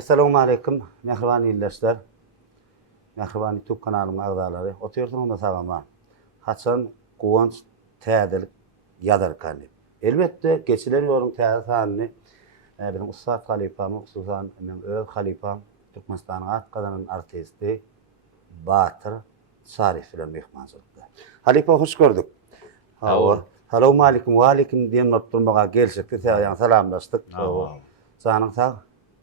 Assalamu alaykum, mehriban ýyldaşlar. Mehriban YouTube kanalynyň agdalary. Otyrdyňyz sagama. Haçan gowanç täzelik ýadarkany. Elbetde geçilen ýoluň täze sanyny bizim Ustad Halipamy, hususan men öz halipam Türkmenistanyň atgadanan artisti Batyr Şarif bilen mehmançylykda. Halipa hoş gördük. Assalamu alaykum, wa alaykum diýen notturmaga gelsek, salamlaşdyk. Sanyň sag.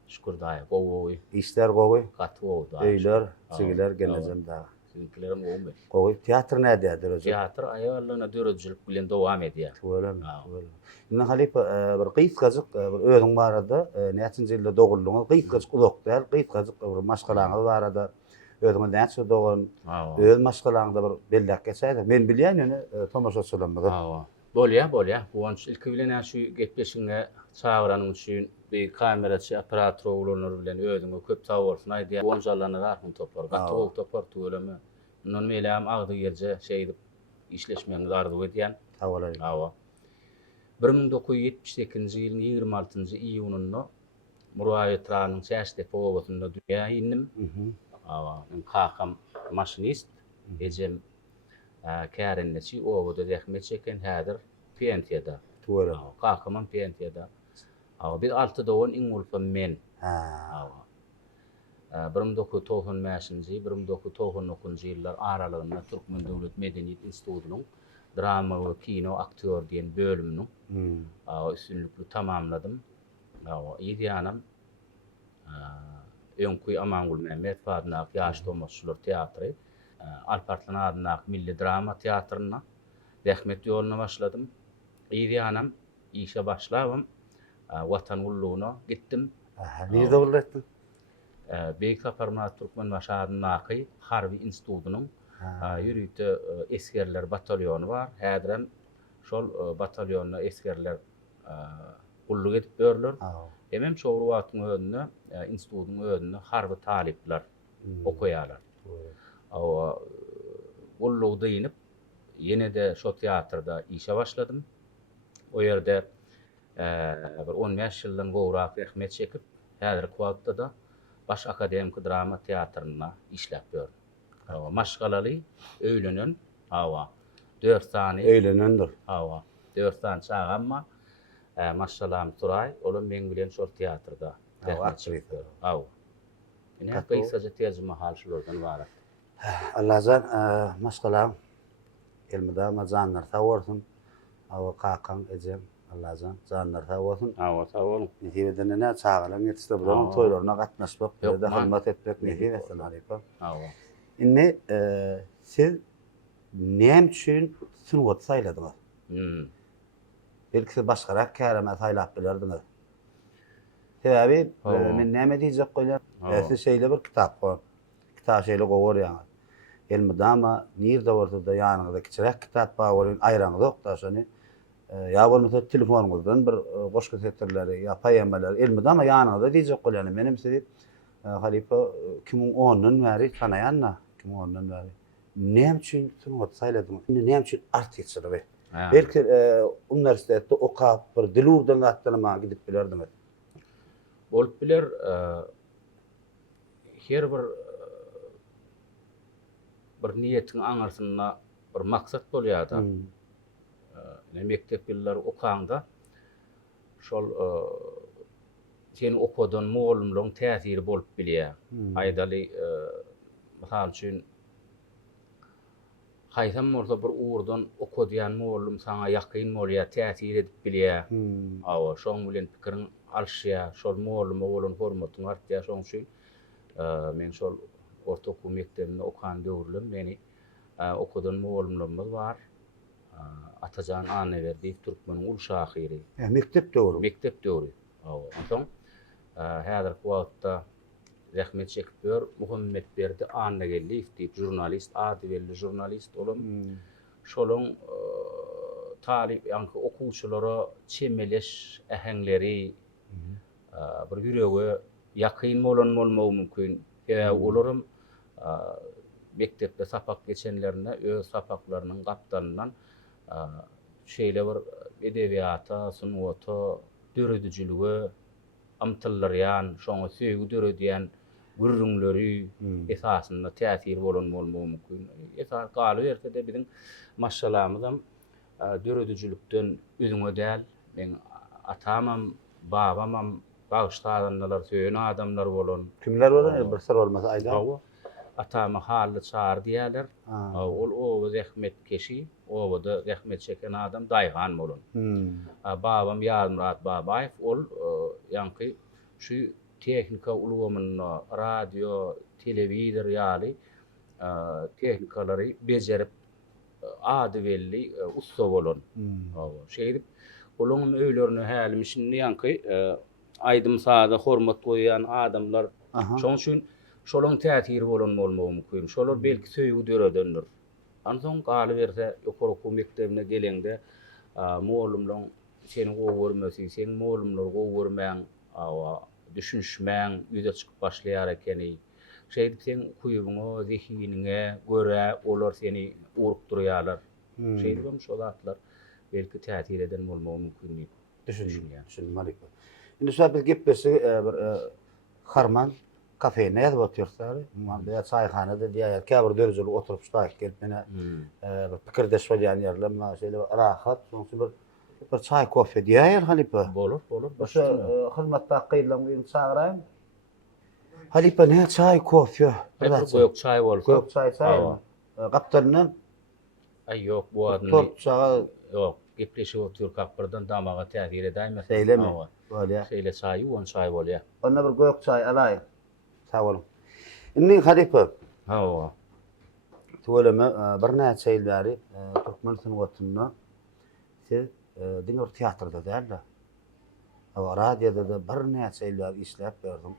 Şükür daýy, gowy. İşler gowy. Gaty gowy daýy. Öýler, çigiler gelejem daha. Sizinkilerim gowy. Gowy teatr nädedir özü? Teatr aýallaryna döredjilik bilen dowam edýär. Töwelen. Indi Halipa bir gysgasyk özüň barada näçinji ýylda doguldyňyz? Gysgasyk ulak däl, gysgasyk bir maşgalaňyz barada özüňe näçe dogan, öz maşgalaňyzda bir bellek geçädi. Men bilýän ýöne tomaşaçylarymyz. Bolýa. Gowanç ilki bilen şu getbeşiňe çağıranyň üçin bir kameraçy, operator oglanlar bilen özüňe köp sag bolsun aýdýar. Gowançlarna garpyn toplar, gaty ol topar töweleme. Mundan meýlem agdy ýerje şeýdip işleşmeňiz arzuw edýän. Awa. 1978-nji ýylyň 26-njy iýunyny Muraýat Ranyň Çäşdep owatynda dünýä indim. Awa, men kakam maşinist, ejem kärenneçi owada zähmet çeken häzir pensiýada. Töwelen. Kakamam pensiýada. Awa bir 6 dogan iň ulpam men. Awa. 1995-nji 1999-njy ýyllar aralygynda Türkmen Döwlet Medeniýet Institutynyň drama we kino aktyor diýen bölümini üstünlükli tamamladım. Ýa-da Öňkü Amangul Mehmet Fadnak ýaş domatçylar teatry, Alparslan adnak milli drama teatryna zähmet ýoluna başladym. Ýa-da işe başlabam. Watan ulluğuna gittim. Nerede bolýardy? Beýik Saparmat Türkmen Maşadynaky Harbi Institutynyň ýürüýte eskerler batalyonu bar. Häzirem şol batalyonuna eskerler ulluk edip berler. Hemem şol wagtyň özünde institutyň özünde harby talipler okuýarlar. Awa ullukda ýenip ýene-de şo teatrda işe başladym. O ýerde bir 15 ýyldan gowrak zähmet çekip, häzirki wagtda da Baş Akademik Drama Teatryna işläp berdim. Maşgalaly, öýlenen, 4 sany Öýlenendir. 4 sany çağamma, maşgalam turay, olam men bilen şol teatrda zähmet çekip berdim. Ine kaysaca terjime hal şulardan barat. Allah'tan maşgalam elmida mazanlar tawarsun. Kakam ejem Allah'tan zanlar sağ olsun. Sağ olun. Nihibeden ne çağılan yetişte bulan toylarına katnaşmak, da hırmat etmek nihibeten Halipa. Inni siz näme üçin sunwat sayladyňyz? Belki başgarak käreme saylap bilerdiňiz. Sebäbi men näme diýjek goýlar? Siz şeýle bir kitap goýun. Kitap şeýle goýar ýa-ni. Elmidama nirde ortada ýanyňyzda kiçirek kitap bar bolan aýraňyz ýok da şonu ya bolmasa telefonuňyzdan bir goş kasetleri ya paýamalar elmidama ýanyňyzda diýjek bolýan. Menim sizi Halipa 2010-dan bäri tanaýanna, 2010-dan bäri. Näme üçin sunwat sayladyň? Näme üçin artistçilik? Belki universitetde okap bir dilurdan gatdanyma gidip bilerdiňiz. Bolup biler, her bir niýetiň aňarsyna bir maksat bolýar da. Mektep ýyllary okaňda şol sen okudan muğulumluğun täsiri bolup bilýär. Aýdaly mysal üçin haýsam bolsa bir uğurdan okudýan muğulum saňa ýakyn bolýar, täsir edip bilýär. Şoň bilen pikiriň alşýar, şol muğuluma bolan hormatyň artýar. Şoň üçin men şol orta okuw mektebinde okan döwürlüm meni okudan muğulumlarymyz bar. Atajan Anneberdi Türkmeniň ul şahyry. Mektep döwrü. Mektep döwrü. Ondan häzirki wagtda zähmet çekip ber Muhammed Berdi Annegelliýew diýip jurnalist, ady belli jurnalist olam. Şolaň talip ýa-ni okuwçylara çemeleş äheňleri bir ýürege ýakyn bolan bolmagy mümkin. Olarym mektepde sapak geçenlerine öz sapaklarynyň gapdanynyň şeýle bir edebiýata, sunwata, döredijiligi amtyllaryan, şoňa söýgü döredýän gürrüňleri esasynda täsir bolanmaly mümkin. Esas galy berse-de biziň maşgalamyzam döredijilükden üzüňe däl, men atamam, babamam bagyşladanlar, söýen adamlar bolan. Kimler bolan? Bir sır bolmasa aýda. Hawa atama haly çar diýerler. Ol owa zähmet keşi, owa da zähmet çeken adam daýgan bolan. Babam Ýazmurat Babaýew ol ýanky şu tehnika ulgamyny radio, telewizor ýaly tehnikaları bejerip ady belli usta bolan. Şeýdip olaň öýlerini hälimişini ýanky aýdym sada hormat goýan adamlar şoň üçin şolaň täsiri bolanmaly mümkin. Şolar belki söýgü döredenler. Ansoň galy berse ýokary okuw mektebine gelende muallymlaň seni gowurmasy, sen muallymlary gowurmaň, düşünşmäň, ýüze çykyp başlaýar ekeni. Şeýdip sen kuýubyňa, zehinine göre olar seni urupdurýarlar. Şeýdip şol zatlar belki täsir eden bolmagy mümkin diýip düşünýär. Düşündim. Indi şu biz gepleşik bir harman kafeine ýazyp oturýarlar. Manda çaýhanada diýär, käbir dörjüli oturup ştaýyk gelip mene bir pikirdeş bolýan ýerler, şeýle rahat, soňsy bir çay kofe diýär Halipa. Bolur. Başa hyzmatda gyýylan bir çaýraýyn. Halipa ne çay kofe? Goýok çay bolsa. Goýok çay çaymy? Gaptarynyň? Ay ýok, bu adny. Torpçaga ýok, gepleşip oturup kapyrdan damaga täsir edäýmer. Seylemi? Bolýar. Şeýle çaý, on çay bolýar. Onda bir goýok çay alaýyn. Sag bolun. Indi Halipa. Hawa. Tuweleme bir näçe ýyl bäri Türkmen synwatyna siz diňer teatrda däldi. Hawa radioda da bir näçe ýyl bäri işläp berdim.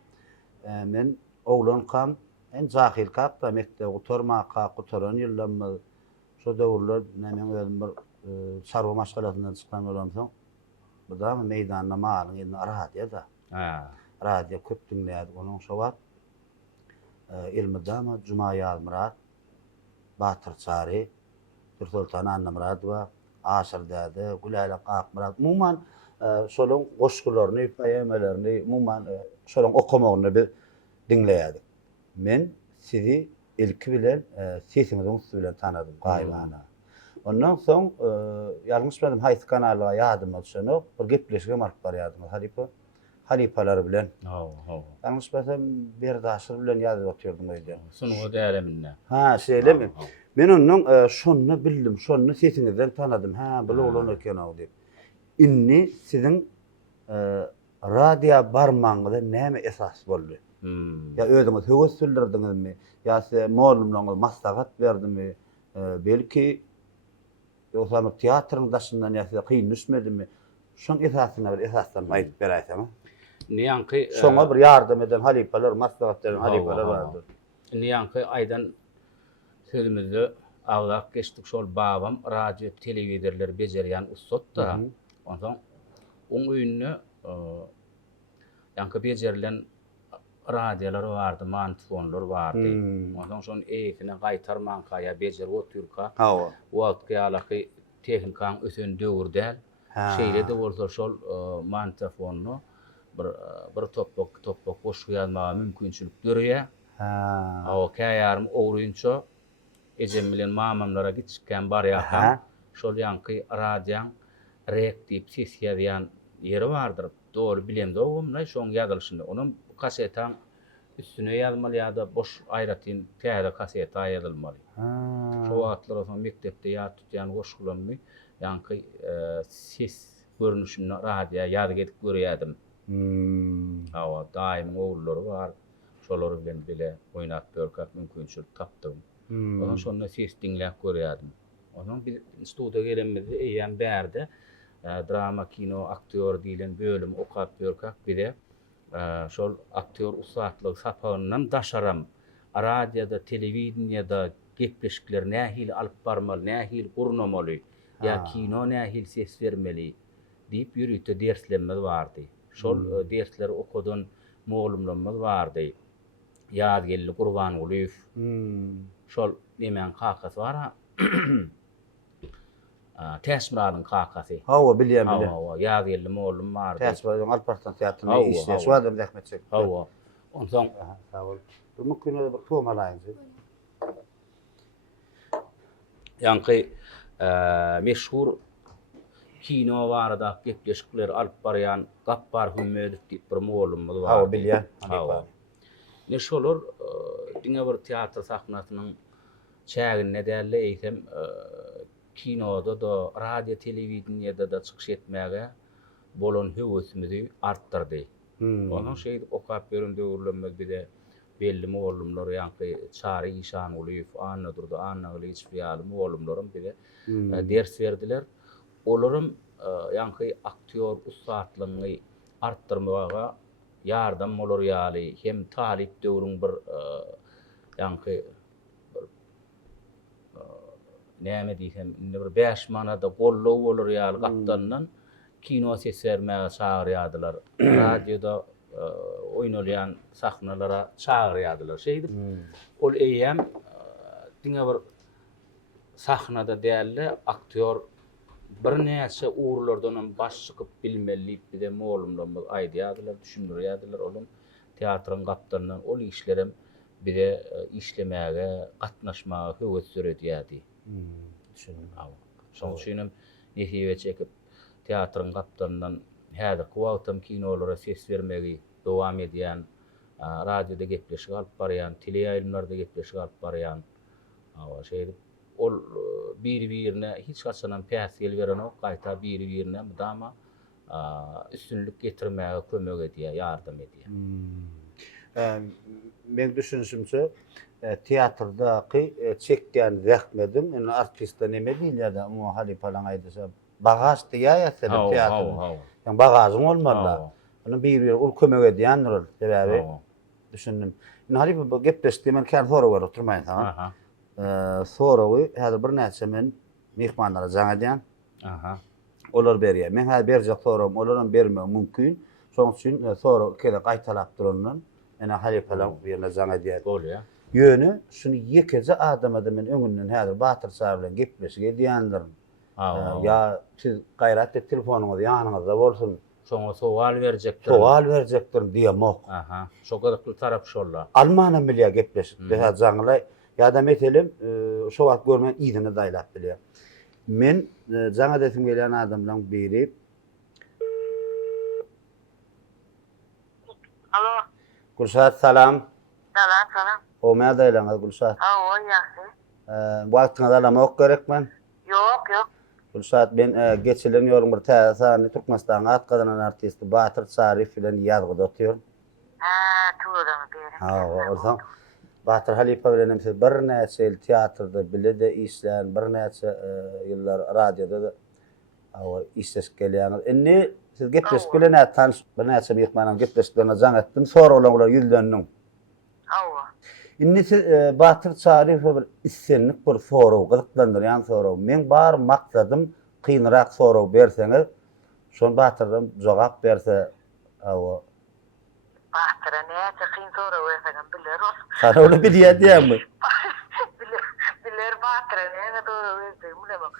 Men oglan kam en jahil kap da mektebe oturmaqa oturan ýyllarmy şo döwürler nämen özüm bir sarwa maşgalatyndan çykan bolamsoň bu da meýdanda maňy ýene radioda. Radio köp dinleýärdik onuň şo wagt. Elmydama Juma Ýazmurat, Batyr Çary, Sultan Annamuradowa, Aşyrdäde, Gülala Qaqmurat. Mumman şolaň goşgularyny, paýamalaryny, mumman şolaň okamagyny bir dinleýärdik. Men sizi ilki bilen sesiňizden bilen tanadym gaýbana. Ondan soň ýalňyş bilen haýsy kanalyga ýadyma düşenok bir gepleşige mark barýardy. Halipalar bilen. Ýalňyş bilsem berdaşyr bilen ýazyp oturýardym öýde. Sunugy däleminde. Şeýlemi? Men onuň şonu bildim, şonu sesiňizden tanadym. Bu oğlan eken o diýip. Inni siziň radio barmaňyza näme esas boldy? Ya özüňiz höwes sürdirdiňizmi? Ýa-da muallymlaryňyz maslahat berdimi? Belki ýa-da teatryň daşyndan ýa-da kyn düşmedimi? Şoň esasyna bir esasdan aýdyp berýärmi? Niýanky şoňa bir ýardym eden halipalar, maslahatlar, halipalar bardyr. Niýanky aýdan sözümizde awlak geçdik şol babam radio, telewizorlar bejerýän ustat da. Ondan oň öýünde ýanky bejerilen radiolar bardy, manfonlar bardy. Ondan şonu eýsine gaýtarman kaya bejer oturka. Wagt ýalaky tehnikan ösen döwürdäl. Şeýle de bolsa şol manfonny bir topok boş ýazmaga mümkinçilik görýär. O käýärm owrunça ejem bilen mamamlara gitken barýar. Şol ýanky radioň reaktiv ses ýazýan ýeri bardyr. Dol bilemde ogumna şoň ýazylşynda. Onuň kasetan üstüne ýazmaly ýa-da boş aýratyn täze kaseta ýazylmaly. Şo wagtlar oson mektepde ýa tutýan goşgulanmy ýanky ses görnüşini radio ýadyp edip görýärdim. Hawa daim oğullary bar. Şolary bilen bile oýnap görkap mümkinçilik tapdym. Ondan sonra ses dinläp görýärdim. Ondan bir studiýa gelenmizde eýen bärde drama, kino, aktyor diýilen bölüm okap görkap bile şol aktyor usatlyk sapagyndan daşaram. Radioda, telewizionyada gepleşikler nähili alyp barmaly, nähili gurnamaly, ýa kino nähili ses bermeli diýip ýürüýte derslenmez bardy. Şol dersleri okudan muallymlarymyz bardy. Ýadgelli Gurban Guliýew. Şol nemen kakasy bar. Täsmiralyň kakasy. Hawa bilýän. Hawa, ýagyly mollum bar. Täsmiralyň Alparslan teatrynda Hawa, işleýär. hawa. Şu adam rahmet çekdi. Hawa. Onsoň Sağ ol. Bu mümkin bir tuğum alayınız. ýanky meşhur kino barada gepleşikler alyp barýan Gappar Hümmedow diýip bir mollumyz bar. Hawa bilýän. Hawa. Ne şolor diňe bir teatr sahnasynyň çägine dälle eýsem kinoda da, radio telewizionyada da çykyş etmäge bolan höwesimizi artdyrdy. Onuň şeýdi okap beren döwürlenmez bide belli mollumlar ýanky Çary İşan Ulyýew, Anna Durda, Anna Ulyýew ýaly mollumlarym bide ders berdiler. Olaryň ýanky aktyor ustadlygyny artdyrmaga ýardam bolar ýaly hem talip döwrüň bir ýanky näme diýsem, bir 5 manada gollaw bolar ýaly gapdandan kino sesvermäge çagyrýardylar. Radioda oýnalýan sahnalara çagyrýardylar. Şeýdi. Ol eýem diňe bir sahnada dälle aktyor bir näçe uğurlardan baş çykyp bilmeli bide mollumlar aýdýardylar, düşündirýärdiler olum teatrın gapdandan ol işlerem bide işlemäge, gatnaşmaga höwes süredýärdi. Düşünün. Şol üçin nehiwe çekip teatrın gapdandan häzirki wagtam kinolara ses bermegi dowam edýän, radioda gepleşik alyp barýan, teleýaýlanlarda gepleşik alyp barýan. Şeýdi. Ol bir-birine hiç gaçanan päsgel beren ok, gaýta bir-birine dama üstünlük getirmäge kömek edýär, ýardam edýär. Men düşünüşimçe teatrdaky çekýän zähmedim, ene artistde neme diýilýär, o Halip alan aýdysam, bagaż diýär teatr. Yani bagajyň bolmaly. Onu bir ul kömek edýändir, sebäbi düşündim. Halip bu gepleşdi, men kän sonra bar oturmaýyn, tamam. Sorawy häzir bir näçe men mehmanlara jaň edýän. Olar berýär. Men häzir berjek soram, olaryň berme mümkin. Şoň üçin sonra kele gaýtalap durandan ene Halip alan birine jaň edýär. Bolýar. Ýöne şunu ýekece adamada men öňünden häzir Batyr Sar bilen gepleşik edýändir. Ya siz gaýrat et telefonuňyz ýanyňyzda bolsun. Şoňa sowal berjekdir. Sowal berjekdir diýemok. Şo gadakly tarap şollar. Almanyň bilýär gepleşik. Daha jaňlay ýa-da metelim şo wagt görmän ýygyny daýlap bilýär. Men jaňa desim gelen adamlaryň biri. Alo. Gülşat salam. Salam. O mä daýlaňyz Gülşat. O ýaxşy. Wagtyňyzy alamak gerekmen. Yok. Gülşat ben geçilen ýolum bir täze Türkmenistan atgadan artisti Batyr Sarif bilen ýazgyda otyrýar. Tuğramy beri. Orada Batyr Halipa bilen emse bir näçe teatrda bilede işlän, bir näçe ýyllar radioda da işleşip gelýär. Indi siz gepleşip bilen tanış bir näçe mehmanyň gepleşiklerine jaň etdim. Sonra olanlar ýüzlendiň. Indi siz Batyr Sarif bir issenlik bir soraw gyzyklandyrýan soraw. Men bar maksadym kynrak soraw berseňiz, şol Batyrym jogap berse, Batyra näçe kyn soraw berseňem biler ol. Sana onu bilýär diýärmi? Biler Batyra näçe soraw berseňem bilemok.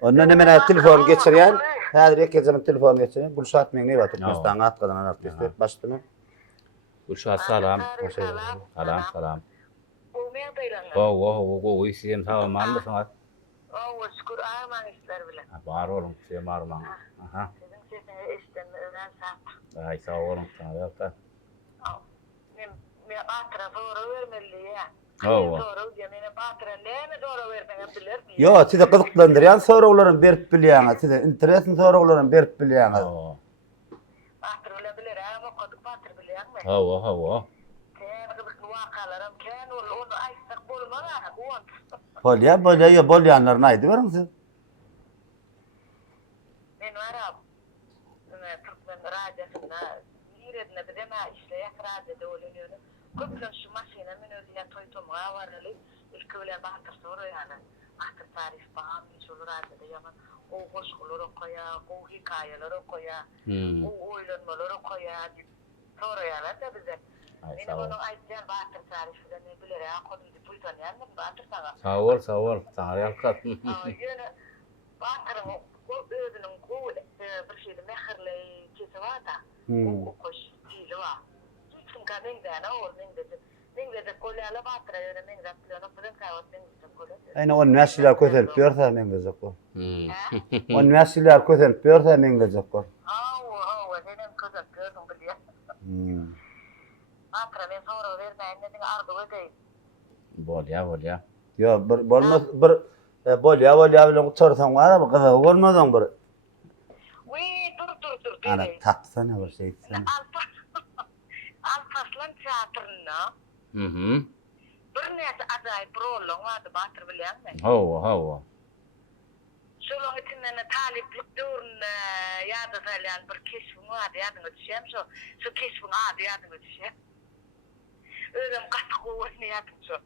Ondan hemen telefon geçirýän. Häzir iki zaman telefon geçirýän. Gülşat meňne ýa Türkmenistan atgadan artisti. Başdymy? Gülşat salam. Salam. O men daýlanlar. O isem tamamlandy soňa. Şükür arman işler bilen. Bar bolun, sen arman. Sizin sesini eşitmeden sap. Ay sağ olun, ýa-da. Men Batyra soraw bermeli ýa. Soraw diýmene Batyra näme soraw berseňem biler. Yo, size gyzyklandyrýan sorawlaryny berip bilýäňiz, size interesli sorawlaryny berip bilýäňiz. Batyr bilen biler, ama kodu Batyr bilýärmi? Hawa. Wakalarım kän onu aýtsak bolmagy Bolýanlaryny aýdyp beriň siz. Men warap. Türkmen radiosyna ýeredine bireme işleýär, radioda olanýar. Köplen şu maşina men özüne toýtumga barly, ilki bilen Batyr soraýan. Batyr tarif baham şol radioda ýaman o goşgular okaýar, o hikaýalar okaýar, o oýlanmalar okaýar. Soraýarlar da bize. Meni onu aýtýan Batyr tarif bilen biler, konuny puýtanýarmyň Batyr saga. Sağ ol. Taňary ýalkat. Ýöne Batırın o özünün kul bir şeyle mehirle kesivata. O koş dili var. Hiç kim kadın da ne olur mende de kolyalı batıra öyle mende plana pudem kavat mende kolay. Aynen on nesiller kötülüp görse men gezek o. Hmm. On nesiller kötülüp görse men gezek o. Senin kızın gördüm biliyor. Batıra men sonra vermeyin dedin ardı ödeyim. Bolya. Yo bolmaz bir bolya bilen uçarsan var ama kızı olmadan bir. Dur. Ana tapsana bir şey sen. Alpaslan teatrına. Mhm. Bir neyse acayip rolun vardı Batır bilen mi? Hava. Şolun içinden taliplik durun yadı zalyan bir keşfin vardı yadını düşeyim. Şu keşfin adı yadını düşeyim. Öylem katı kuvvetini yadını şu.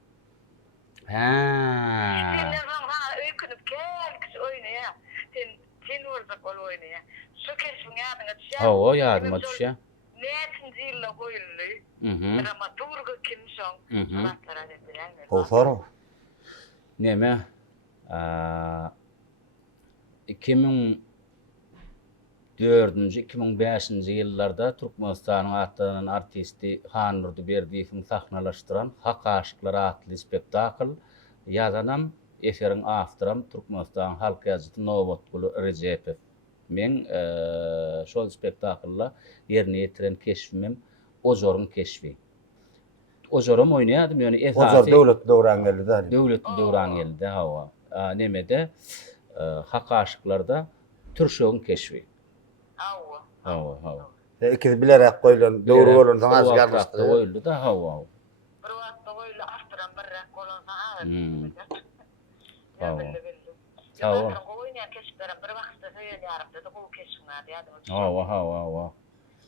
Sen ne zaman öykünüp gel kız oynaya. Sen olacak ol oynaya. Şu keşfin yadını düşeyim. Hava yadıma düşe. Netin zilla koyullu. Dramaturgu kimson. Sanatlara dediler mi? O soru. Neme? 2004-2005 ýyllarda Türkmenistanyň atlanan artisti Han Nurduberdiýewiň sahnalaşdyran Hak aşyklar atly spektakl ýazanam, eseriň awtoram Türkmenistan halk ýazgysy Nowatgul Rejepew. Men şol spektaklla ýerine ýetiren keşfimim Ojoryň keşfi. Ojorum oýnaýardym, ýöne esasy Ojor döwlet döwran geldi da. Döwlet döwran geldi hawa. Nemede hak aşyklarda Türşöň keşfi. Hawa. İkisi bilerek koyulan, doğru bolan sana az gelmişti. Koyuldu da hawa. Bir wagtda boýly aftıran bir rak bolansa Hawa. Oýnaýan keşiflere bir wagtda söýelýärdi de bu keşifler ýa-da. Hawa.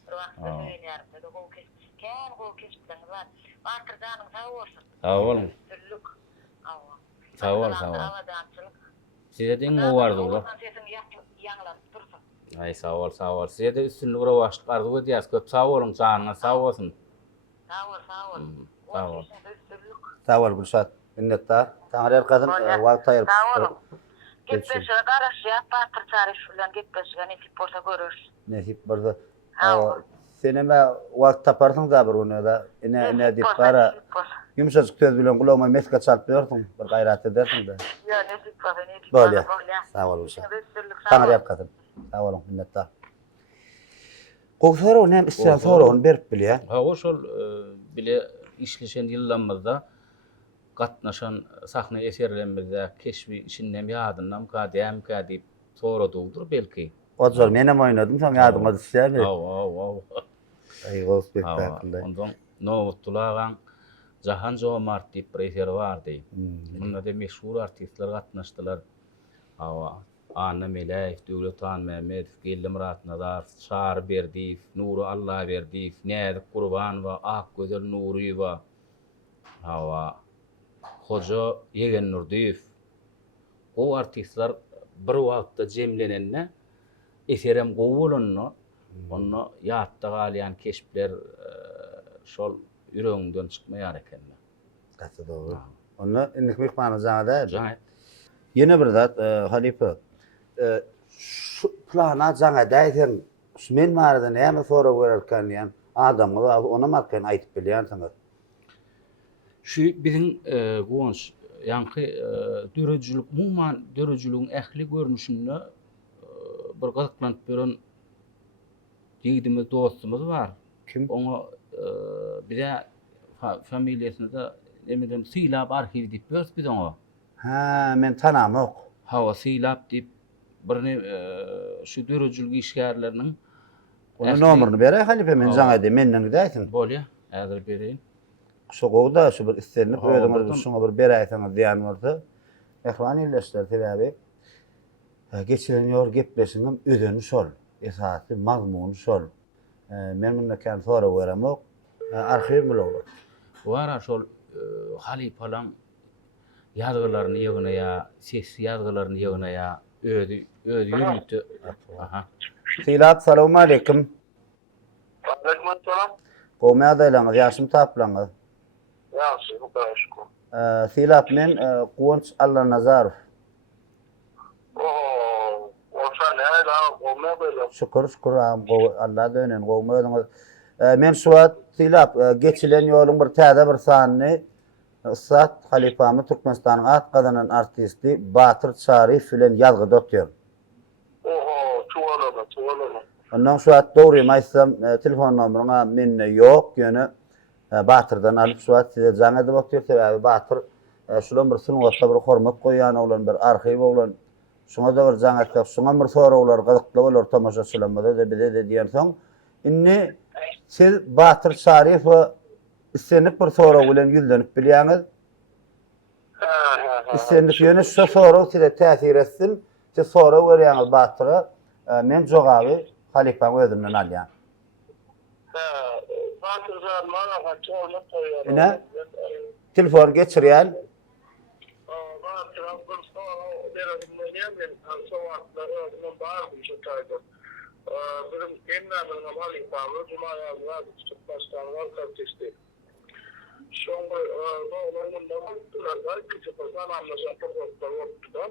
Bir wagtda söýelýärdi de bu keşif. Kän bu keşifler var. Batır janyň sag bolsun. Hawa. Hawa. Hawa. Size de ne vardı ular? Ay sağ ol. Size de üstünlük ravaşlık ardı bu diyaz. Köp sağ olun, canına sağ olsun. Sağ ol. Sağ ol Gülşat. Minnettar. Taňar kadın wagt ayırıp. Sağ olun. Gitbeşe garaş ya, Batır tarif bilen gitbeşe nesip bolsa görür. Nesip barda. Seneme wagt taparsın da bir onu da. Ne dip bara. Yumuşacık söz bilen kulağıma meska çalıp diyorsun. Bir gayret edersin de. Ya nesip bolsa. Böyle. Sağ ol Gülşat. Taňar kadın. Sağ olun minnettar. Goýsara näme isýan sonra onu berip bilýär. O şol bile işleşen ýyllarymyzda gatnaşan sahna eserlerimizde keşfi işinden ýadynam kadem kadip soradygydyr belki. Ozor menem oýnadym, soň ýadyma düşýärmi? Ay o spektaklda. Ondan Nowatgulagan Jahan Jomart diýip bir eser bardy. Bunda da meşhur artistler gatnaşdylar. Anna Melaýew, Döwletan Mämmedow, Gelli Murat Nazar, Şar Berdiýew, Nuru Allah Berdiýew, Näzik Gurbanowa, Akgözel Nuruýewa, Hoja Ýegen Nurdiýew. O artistler bir wagtda jemlenenne eserem gowulanna, onu ýatda galýan keşpler şol ýüregiňden çykmaýar ekenler. Gatsa dogry. Onu indik mehmana jaňa Jaňa. Yine bir zat Halife. Şu plana jaňa daýsan, men barada näme sonra görerken ýa adamga ona markan aýtyp bilýärsiňiz. Şu biziň goňş ýanky dörejülük mumman dörejülügiň ähli görnüşinde bir gyzyklanıp beren ýigidimiz dostumuz bar. Kim? Oňa bire familiýasyny da emedem Silap arhiw diýip bers biz oňa. Ha, men tanamok. Hawa Silap diýip birini şu dörejülük işgärleriniň Onu nomerini berä Halife men jaňa de menden daýsyn. bolýa, häzir bereýin. Şoğda şu bir istenip öýdüňiz şoňa bir beräýsäňiz diýen bolsa. Ähwany ýerleşler sebäbi geçilen ýol gepleşiňim ödeni şol. Esasy mazmuny şol. Men munda kan sonra göremok. Arhiw bolýar. Wara şol Halifalan ýazgylaryny ýöňüne, ses ýazgylaryny ýöňüne özi ýürütdi. Aha. Silap, salamu aleykum. Aleyküm selam. Gowma adaýlaňyz, ýaşym taplanýar. Ýaşy, bu Silap men Kuwanç Allah Nazarow. Şükür şükür Allah dönen gowmadynız. Men Suat Silap geçilen ýolun bir täze bir sanyny Üstad Halipamy Türkmenistanyň at gazanan artisti Batyr Şarif bilen ýalgyda otýar. Oho, çuvalama. Ondan Suat dogry aýtsam telefon nomeryňa menne ýok, ýöne Batyrdan alyp Suat size jaň edip otýar. Sebäbi Batyr şulan bir sungatda bir hormat goýan bolan bir arhiw bolan. Şoňa da bir jaň etip, şoňa bir sorawlar gyzykly bolar tamaşaçylarymyza da bile de diýen soň. Inni siz Batyr Şarif istenip bir soraw bilen ýüldenip bilýäňiz. Istenip ýöne şu soraw size täsir etsin. Siz soraw berýäňiz Batyra. Men jogaby Halipam özümden alýan. Batırdan bana kaçorma koyuyor. Ine telefon geçirýän. Batırdan bir sonra benim soğukları onun bağırdım çıkardı. Bizim kendilerine Halipam'ı Cuma yazılar tutup başlarlar kardeşti. Sonra onun da baktılar küçük olan anlaşılır ortadan.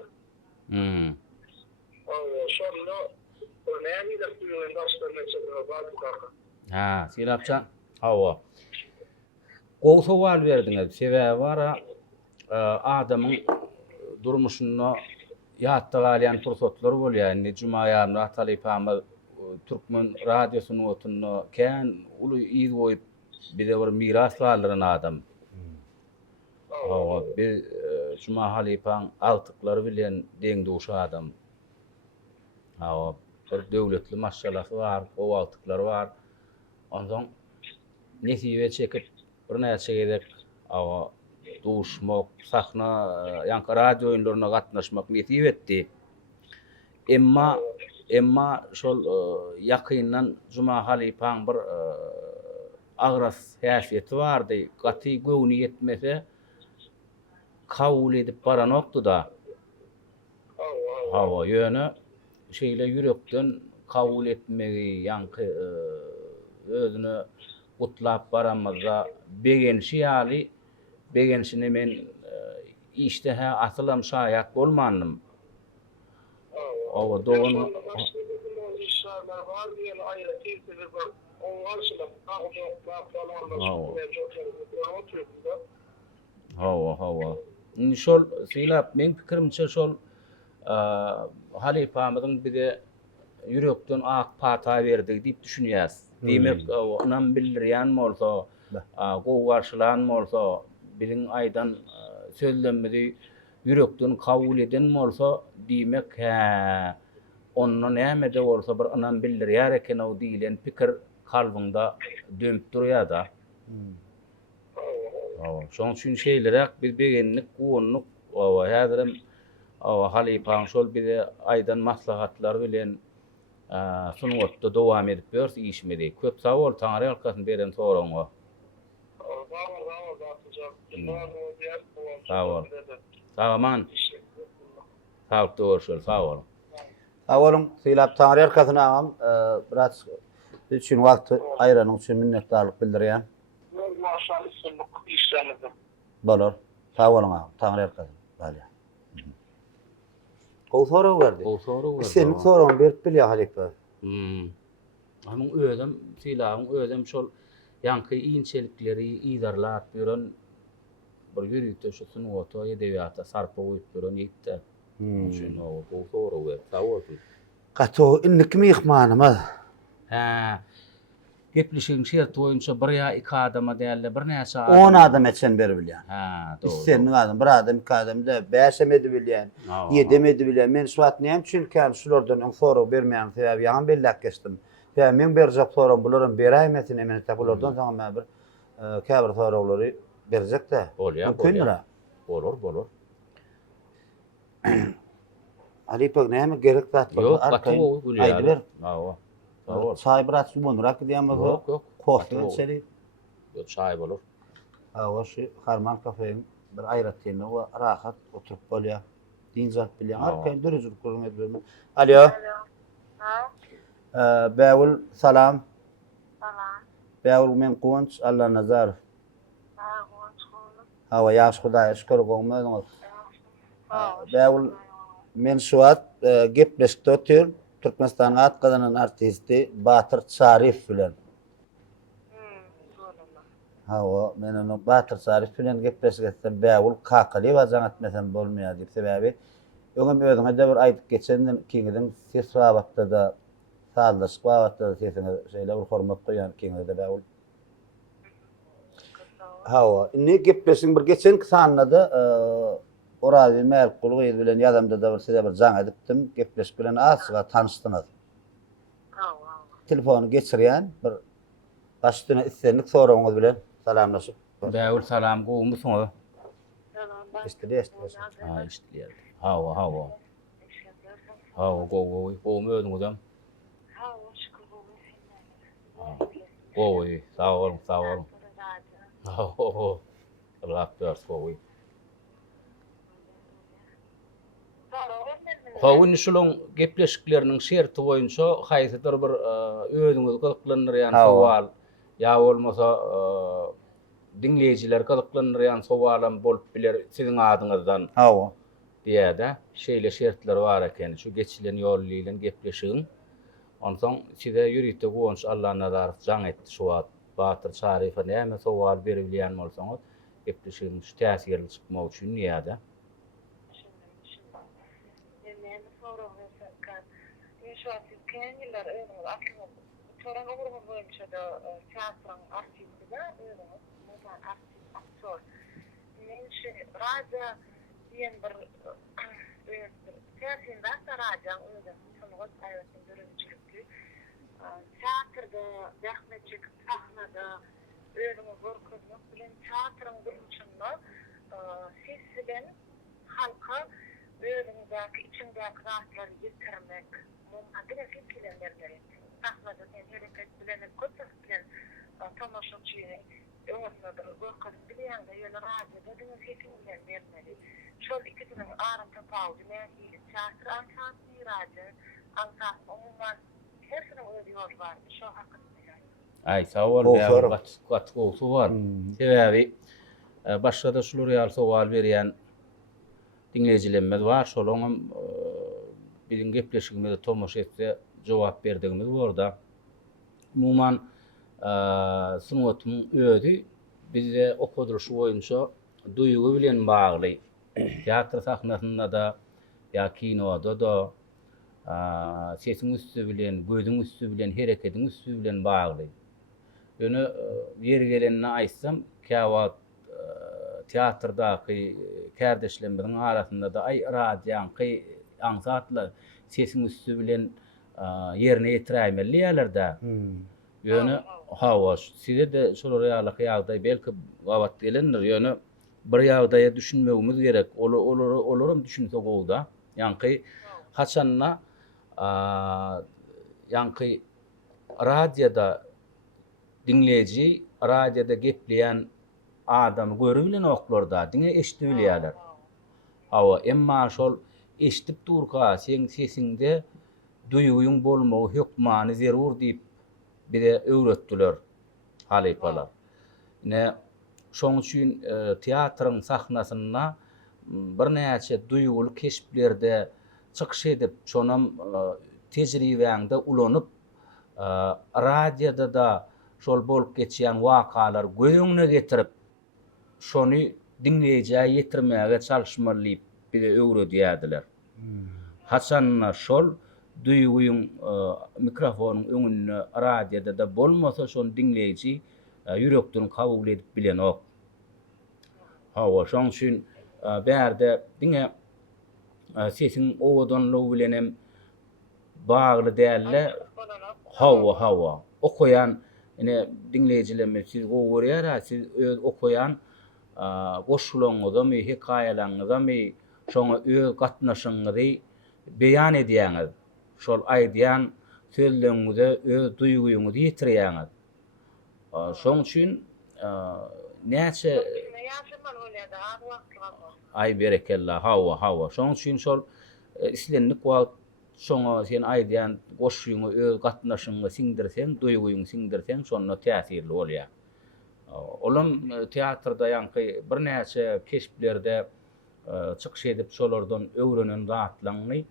Sonra önemli de duyulan başlarına çıkıyor bazı. Ha, Silapçan. Hawa. Gow sowal berdiňiz. Sebäbi bara adamyň durmuşyny ýatda galýan pursatlar bolýar. Cuma ýaryny Halipamy Türkmen radiosyny otuny kän uly ýyl goýup bide bir miras galyran adam. Hawa, bir Cuma Halipam altyklary bilen deňduşy adam. Hawa, bir döwletli maşgalasy bar, o altyklary bar. Ondan nesibe çekip bir näçe gedek awa duşmak, sahna, ýa-ni radio oýunlaryna gatnaşmak nesibe etdi. Emma şol ýakyndan Cuma Halipam bir agras häsiýeti bardy. Gaty göwni ýetmese kabul edip baranokdy da. Hawa ýöne şeýle ýürekden kabul etmegi ýa-ni özüni gutlap baramazda begenşi ýaly begenşini men işte asylam şaýat bolmanym. Awa dogyny Hawa. Şol Silap men pikirimçe şol Halipamyň bide yürekden ak pata berdi diýip düşünýäs. Demek onan bildirýän bolsa, gow garşylan bolsa, biziň aýdan sözlenmedi yürekden kabul eden bolsa, demek ondan näme de bolsa bir anan bildirýär eken o diýilen pikir kalbyňda dönüp durýar da. Şoň üçin şeýlerek bir begenlik, gowunluk, häzirim Halipam şol bide aýdan maslahatlar bilen sunwatda dowam edip berse işmedi. Köp sag bol taňry alkasyny beren soraňa. Sag bol. Tamam. Sag görüşür, sag bol. Awalım Silap taňry alkasyny agam biraz üçin wagty aýranyň üçin minnetdarlyk bildirýän. Bolar. Sag bolun agam, taňry alkasyny. Balya. Gow soraw berdi. Sen soraw berip bilýär Halipam. Amyň özüm Silapyň özüm şol ýanky iňçelikleri iýdarlap beren bir ýürükde şu sunwata edebiýata sarpa goýup beren ýetdi. Şunu gow soraw berdi. Sag bolsun. Gato inniki mehmanymyz. Gepleşiň şert boýunça bir ýa iki adama däl bir näçe 10 adam etsen berip bilýär. doğru. Sen adam, bir adam, iki adam da 5 emedi bilýän. 7 emedi bilýän. Men Suat näme üçin şulardan soraw bermeýän sebäbi ýa-ni bellek geçdim. Ya men berjek soraw bularyň beräýmesin emine tapulardan soň men bir käbir sorawlary berjek de. Bolýar. Bolor. Halipam näme gerek zat Yok, gaty o Aýdyber. Hawa. Çay biraz suwunrak diýämez o. Yok. Kohty içeri. Yok, çay bolur. Hawa şu Harman kafeň bir aýratdyny we rahat oturup bolýar. Diňjak bilýän arkaň dürüjük gurun edberme. Alo. Bäwul salam. Bäwul men Kuwanç Allah Nazarov. Hawa ýaş Hudaýa şükür goňmadyňyz. Bäwul men Suat gepleşip otýar. Türkmenistan'a atkazanan artisti Batır Sarif bilen. Ha o men onu Batır Sarif bilen gepleşip getsem bäwul kakaly wazan etmesem bolmaýar diýip sebäbi öňe özüňe de bir aýdyp geçenden kiňiň ses wagtda da sağlaşyp wagtda da sesine şeýle bir hormat goýan kiňe de bäwul. Ha o ne gepleşiň bir geçen sanna da Orazi Merkul bilen ýadamda da bir size bir jaň edipdim gepleşip bilen asga tanışdyňyz. Telefonu geçirýän bir başdyna islenlik soraňyz bilen salamlaşyp. Bäwul salam goýmuşsuňa. İşte. Ha işdiler. Hawa. Hawa gowy özüňizem. Gowy, sağ olun. Raptor gowy. Hawun şulun gepleşikleriniň şerti boýunça haýsydyr bir özüňizi gyzyklandyrýan sowal ýa bolmasa dinleýijiler gyzyklandyrýan sowalam bolup biler siziň adyňyzdan. Hawa. Diýär-de şeýle şertler bar eken. Şu geçilen ýol bilen gepleşiň. Onsoň size ýürükde goňş Allah nazarat jaň etdi şu wagt. Batyr Şarife näme sowal berilýän bolsaňyz gepleşiň şu täsirli çykmak üçin ýa-da. Kendiler öyle aslında çoran olur boyunca da tiyatronun artisti de öyle mesela artist aktör menşe raja diyen bir tersinde raja öyle sanat hayatın görünüşlükü tiyatroda zahmetçik sahnada öyle zorkunluk bilen tiyatronun duruşunda sesilen halka öğrenideki içindeki rahatları yitirmek adına fikirlendirleri sahnada hareket bilen kotak bilen tamaşaçıyı öğrenmedir zorkası bilen de yöne radyoda adına fikirlendirmeli şol ikisinin arasında pauzu ne değil tiyatro ansatlı radyo ansatlı umuman hepsinin öyle yol var şu hakkında Ay sağ ol bäwul gat gowy bar. Sebäbi başga da şular ýaly sowal berýän dinleyijilerimiz var. Şolaňam biziň gepleşigimizde tomoş etse jogap berdigimiz borda. Umuman sunwatyň özü bize okuduruşy boýunça duýgu bilen bagly. Teatr sahnasynda da ýa kinoda da sesiň üstü bilen, gözüň üstü bilen, hereketiň üstü bilen bagly. Ýöne ýeri gelenine aýtsam, käwat teatrdaky kärdeşlerimiň arasynda da ay radyanky ansatlar sesiň üstü bilen ýerine ýetirämeli ýalarda. Ýöne hawa size de şolar ýaly ýagdaý belki gawat gelendir. Ýöne bir ýagdaýa düşünmegimiz gerek. Olaram düşünse gowda. Ýanky haçanna ýanky radioda dinleýiji, radioda gepleýän adam görübilen oklarda diňe eşdibilýärler. Hawa emma şol eşdip durga sen sesiňde duýguň bolmagy hükmany zerur diýip bize öwretdiler halypalar. Ne şoň üçin teatrın sahnasyna bir näçe duýguly keşplerde çykyş edip şonam tejribeňde ulanyp radioda da şol bolup geçýän wakalar göýüňne getirip şonu dinleýijä ýetirmäge çalışmaly bize öwredýärdiler. Haçanna şol duýguň mikrofonyň öňünde radioda da bolmasa şonu dinleýiji ýürekden kabul edip bilen ok. Hawa şoň üçin bärde diňe sesiň owadanlygy bilen hem bagly dälle. Hawa okuyan ine dinleýijilerimiz siz gowy siz öz okuyan goşulaňyzamy, hikaýalaňyzamy şoňa öz gatnaşyňyzy beýan edýäňiz. Şol aýdýan sözleriňize öz duýguňyzy ýetirýäňiz. Şoň üçin näçe ay berekellah hawa şoň üçin şol islenlik wagt şoňa sen aýdýan goşuňy öz gatnaşyňy siňdirseň, duýguňy siňdirseň şonda täsirli bolýar. Olam teatrda ýanky bir näçe keşplerde çykyş edip şolardan öwrenen rahatlaňy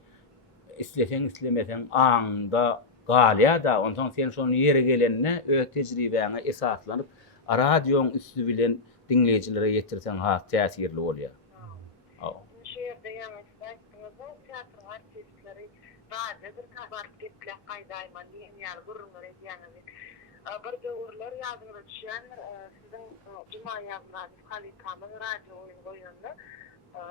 islesen islemesen aňda galya da ondan sen şonu ýere gelenne öz tejribeňe esaslanıp radioň üstü bilen dinleýijilere ýetirsen ha täsirli bolýar. Şu yerde yalnız teatr artistleri bazı bir kabar gitler kaydayman diyen yani gururlar ediyanı. Bir döwürler ýadyňyza düşýän sizin Cuma ýazmagy Halikamyň radio oyun goýanda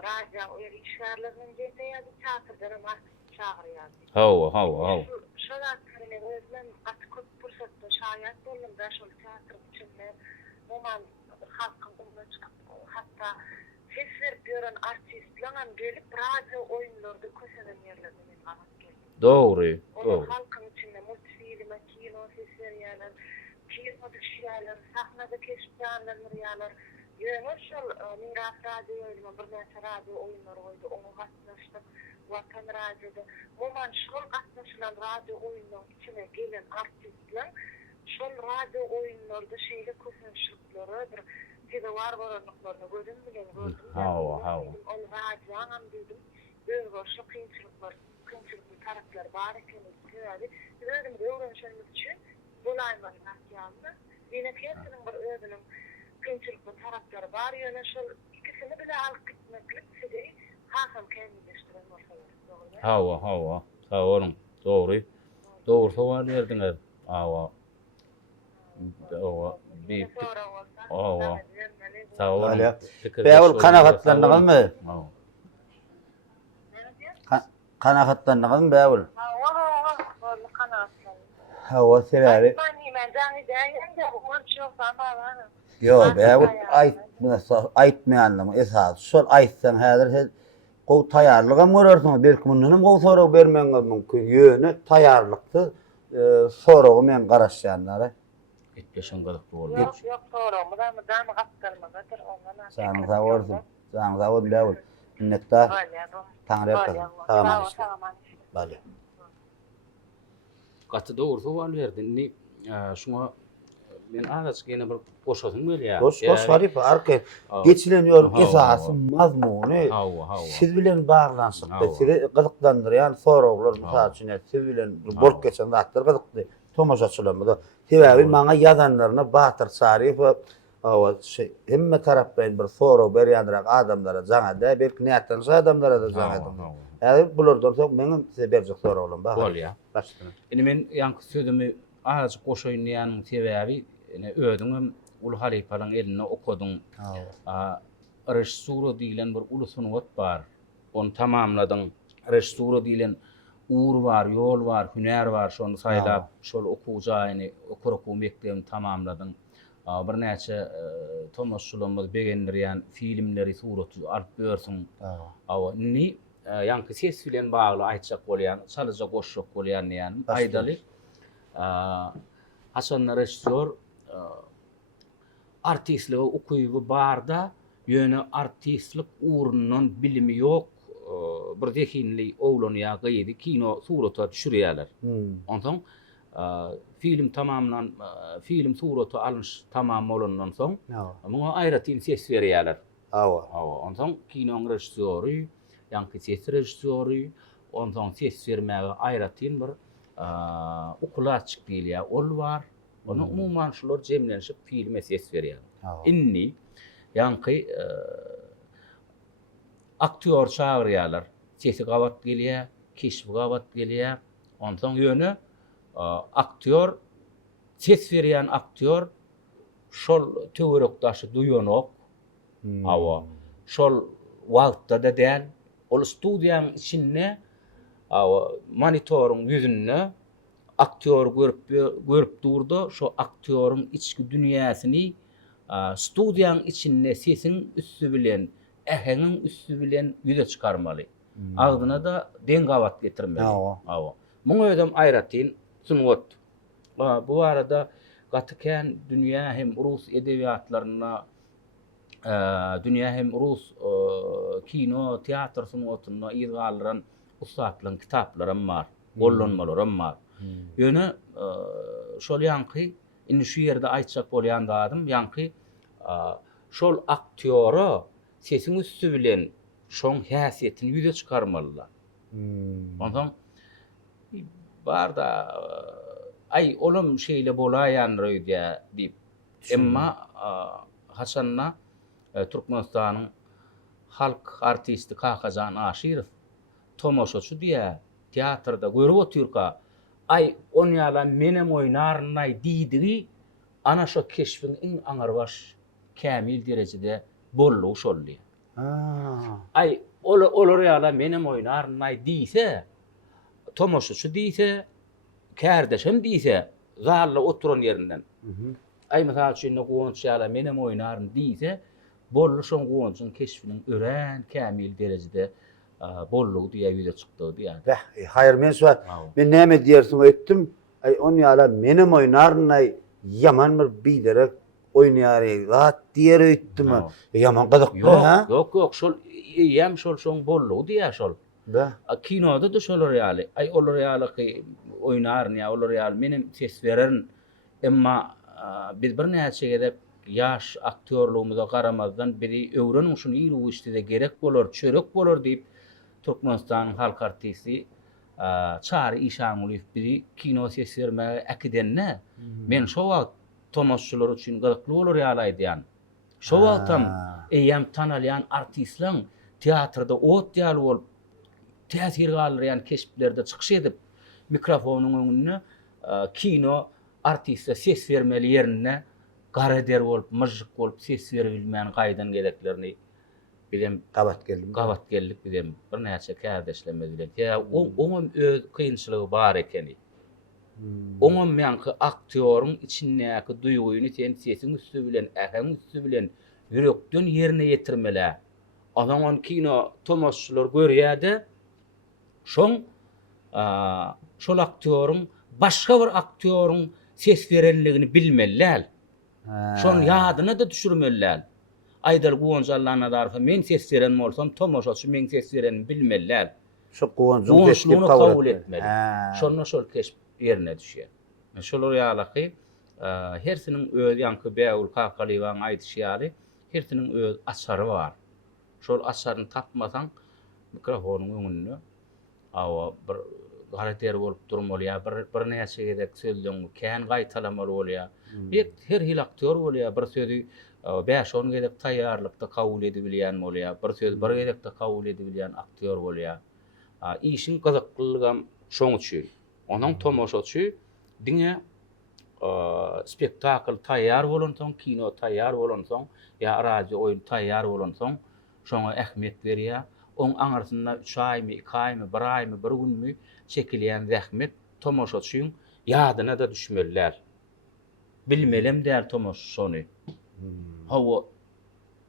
radio oýar işgärlerden jete ýa-da teatrdan artist çagyrýar. Hawa. Şola kerine özünden aty köp pursatda şaýat boldum da şol teatr içinde roman halkyň umuna çykyp hatta ses berip ýören artistler gelip radio oyunlarda köselen ýerlerde men galat geldim. Dogry. Halkyň içinde multfilm, kino seriýalar, kino düşýärler, sahnada keşifler, ýalar. Ýöne şol Miras radio oyunu, bir näçe radio oyunlary goýdy, onu gatnaşdyk. Watan radyoda. Roman şol gatnaşylan radio oyunlaryň içine gelen artistler şol radio oyunlarda şeýle kösünçliklere bir tede var bolanlyklaryny gördüm bilen gördüm. Hawa. Ol radyoňam dedim. Böyle boşluk kynçylykly taraplar bar ekeni diýýärdi. Dedim öwrenşenlik üçin bulaýman ýa-da ýene kendiniň bir özüniň kynçylykly taraplary bar ýöne şol ikisini bile alyp gitmeklik sede hasam kendişdiren bolsa. Hawa. Sawolun. Dogry. Dogry sowal berdiňiz. Hawa. Bir Hawa. Sawolun. Bäwul kanagatlandyňyzmy? Hawa. Kanagatlandyňyzmy bäwul? Hawa, kanagatlandy. Hawa sebäbi. Yo, bäwul aýtmaýandyň esas. Şol aýtsaň häzir gow taýýarlygam görersiň. Belki mundan gow sorag bermeňiz mümkin. Ýöne taýýarlykdy soragy men garaşýanlar. Etpeşen galyp bolýar. Yok, soragy mydam gatdyrmagadyr ondan. Sağ olsun. Sağ olun bäwul. Minnetdar. Taňry ýatkazyn. Bale. Gaty dogry sowal berdin. Şuňa men agaç gene bir goşasym gelýär. Goş Şarip arka geçilen ýol esasy mazmuny. Hawa. Siz bilen baglanşykda sizi gyzyklandyrýan soraglar mysal üçin siz bilen bolup geçen zatlar gyzykdy. Tomaşaçylarymyz. Sebäbi maňa ýazanlaryna Batyr Şarip hemme tarapdan bir sorag berýändirak adamlara jaňa-da belki näçe adamlara da jaňa. Ýa bulardan soň meňe size berjek soraglar bar. Bolýar. Indi men ýanky sözümi az goşaýynýanyň sebäbi ödüňem ul Halipalaň eline okudyň. Rejissura diýilen bir ulusyny bar. Onu tamamladyň. Rejissura diýilen uğur var, ýol var, hüner var. Şonu saýlap, şol okujaýyny, okuryp mekdebini tamamladyň. Bir näçe tomoşçulymyz begendirýän filmleri, suraty alyp bersiň. Ni ýanky ses bilen bagly aýtjak bolýan, çalyjak goşjak bolýan ýani aýdaly. Hasan rejissor artistliği okuyubu barda ýöne artistlik uğrundan bilimi ýok bir zehinli oğlan ya gayedi kino surata düşürýärler. Ondan film tamamlan film surata alınç tamam bolandan soň muňa aýratyn ses berýärler. Ondan kino rejissori, ýanky ses rejissori, ondan ses bermäge aýratyn bir okulaçyk diýilýär. Ol bar. Onu umumyň şular jemlenşip filme ses berýär. Inni ýanky aktyor çağırýarlar. Sesi gabat gelýär, keşif gabat gelýär. Ondan ýöne aktyor ses berýän aktyor şol töwerekdaşy duýanok. Şol wagtda da däl. Ol studiýanyň içinde monitoryň ýüzünde aktyor görüp durdu. Şo aktyorun içki dünýäsini studiýanyň içinde sesin üstü bilen, äheňiň üstü bilen ýüze çykarmaly. Agdyna da deň gawat getirmeli. Muňa ödem aýratyn sunwat. Bu arada gatykän dünýä hem rus edebiýatlaryna, dünýä hem rus kino, teatr sunwatyna ýygallaran ustadlaryň kitaplarym bar, gollanmalarym bar. Ýöne şol ýanky indi şu ýerde aýtjak bolýan dadym, ýanky şol aktýora sesiň üstü bilen şoň häsiýetini ýüze çykarmalylar. Ondan Bar da ay olum şeýle bolaýanry diýip. Emma Hasanna Türkmenistanyň halk artisti Kakazan Aşirov tomoşaçy diýär. Teatrda görüp oturka ay on ýalan menem oýnarnay diýdigi ana şo keşfiň iň aňarbaş kämil derejede bollugy şoldy. Ay olar ýalan menem oýnarnay diýse tomoşaçy diýse kärdeşim diýse zalla oturan ýerinden. Ay mesela şeýle goňç ýalan menem oýnaryn diýse bollu şoň goňçyň keşfiniň ören kämil derejede bollugy diýip çykdy diýär. Hayır men suat. Men näme diýersiň etdim. Ay on ýala menem oýnarnay yaman bir biderek oýnaýar zat diýer etdim. Yaman gyzyk ha? Yok, şol ýem şoň bollugy diýär şol. Kinoda da şolar ýaly. Ay olar ýaly ki oýnaryn ýa olar ýaly menem ses bererin. Emma biz bir näçe gerek ýaş aktyorlugymyza garamazdan biri öwrenin şunu ýyly işde gerek bolar, çörek bolar diýip Türkmenistanyň halk artisti Çary İşanguliýew biri kino ses bermäge akidenne. Men şo wagt tomoşçular üçin gyzykly bolar ýaly diýen. Şo wagtam eýem tanalýan artistlaň teatrda ot ýaly bolup täsir galýan keşplerde çykyş edip mikrofonyň öňüne kino artistler ses bermeli ýerine gareder bolup, myjyk bolup ses berebilmän gaýdan gereklerini bilem gabat geldik bilem bir näçe kärdeşleme bilen. Ya oňam öz kynçylygy bar ekeni. Oňam meňki aktýoryň içindäki duýguny sen sesiň üstü bilen, ähem üstü bilen ýürekden ýerine ýetirmeli. Adam kino tomoşçular görýärde şoň şol aktýoryň başga bir aktýoryň ses berenligini bilmeliler. Şoň ýadyna da düşürmeliler. Aydal goňjallarna darfa men ses beren bolsam tomoşaçy men ses berenini bilmeliler. Şo goňjyny kabul etmeli. Şonu şol keşp ýerine düşýär. Şolar ýaly hersiniň öz ýanky bägul kakaly we aýdyşýary hersiniň öz asary bar. Şol asaryny tapmasaň mikrofonyň öňünde bir garater bolup durmaly, bir näçe gerek sözleň kän gaýtalamaly bolýar. Her hil aktyor bolýar, bir sözü 5-10 gerek taýýarlykda kabul edibilýän bolýar, bir söz bir gerekde kabul edibilýän aktyor bolýar. İşin gyzyklylygam şoň üçin. Onuň tomoşaçy diňe spektakl taýýar bolansoň, kino taýýar bolansoň, ýa radio oýun taýýar bolansoň, şoňa ähmiýet berýär. Oň aňarsynda 3 aýmy, 2 aýmy, 1 aýmy, 1 günmi çekilýän zähmet tomoşaçyň ýadyna da düşmeliler. Bilmelem däl tomoşaçy. Hawa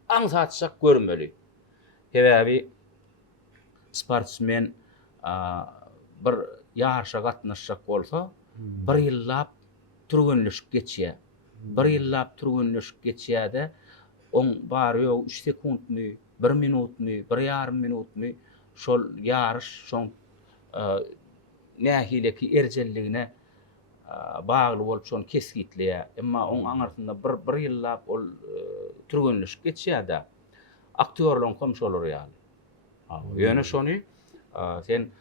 aňsatçak görmeli. Sebäbi sportsmen bir ýarşa gatnaşjak bolsa, bir ýyllap turgunlyşyp geçýär. Bir ýyllap turgunlyşyp geçýärde oň bary ýok 3 sekundmy, 1 minutmy, 1,5 minutmy şol ýarış şoň nähileki erjelligine bagly bolup şonu keskitleýär. Emma oň aňarsynda bir ýyllap ol turgunlyşyp geçýärde aktyorlaryň komşolary ýaly. Ýöne şonu sen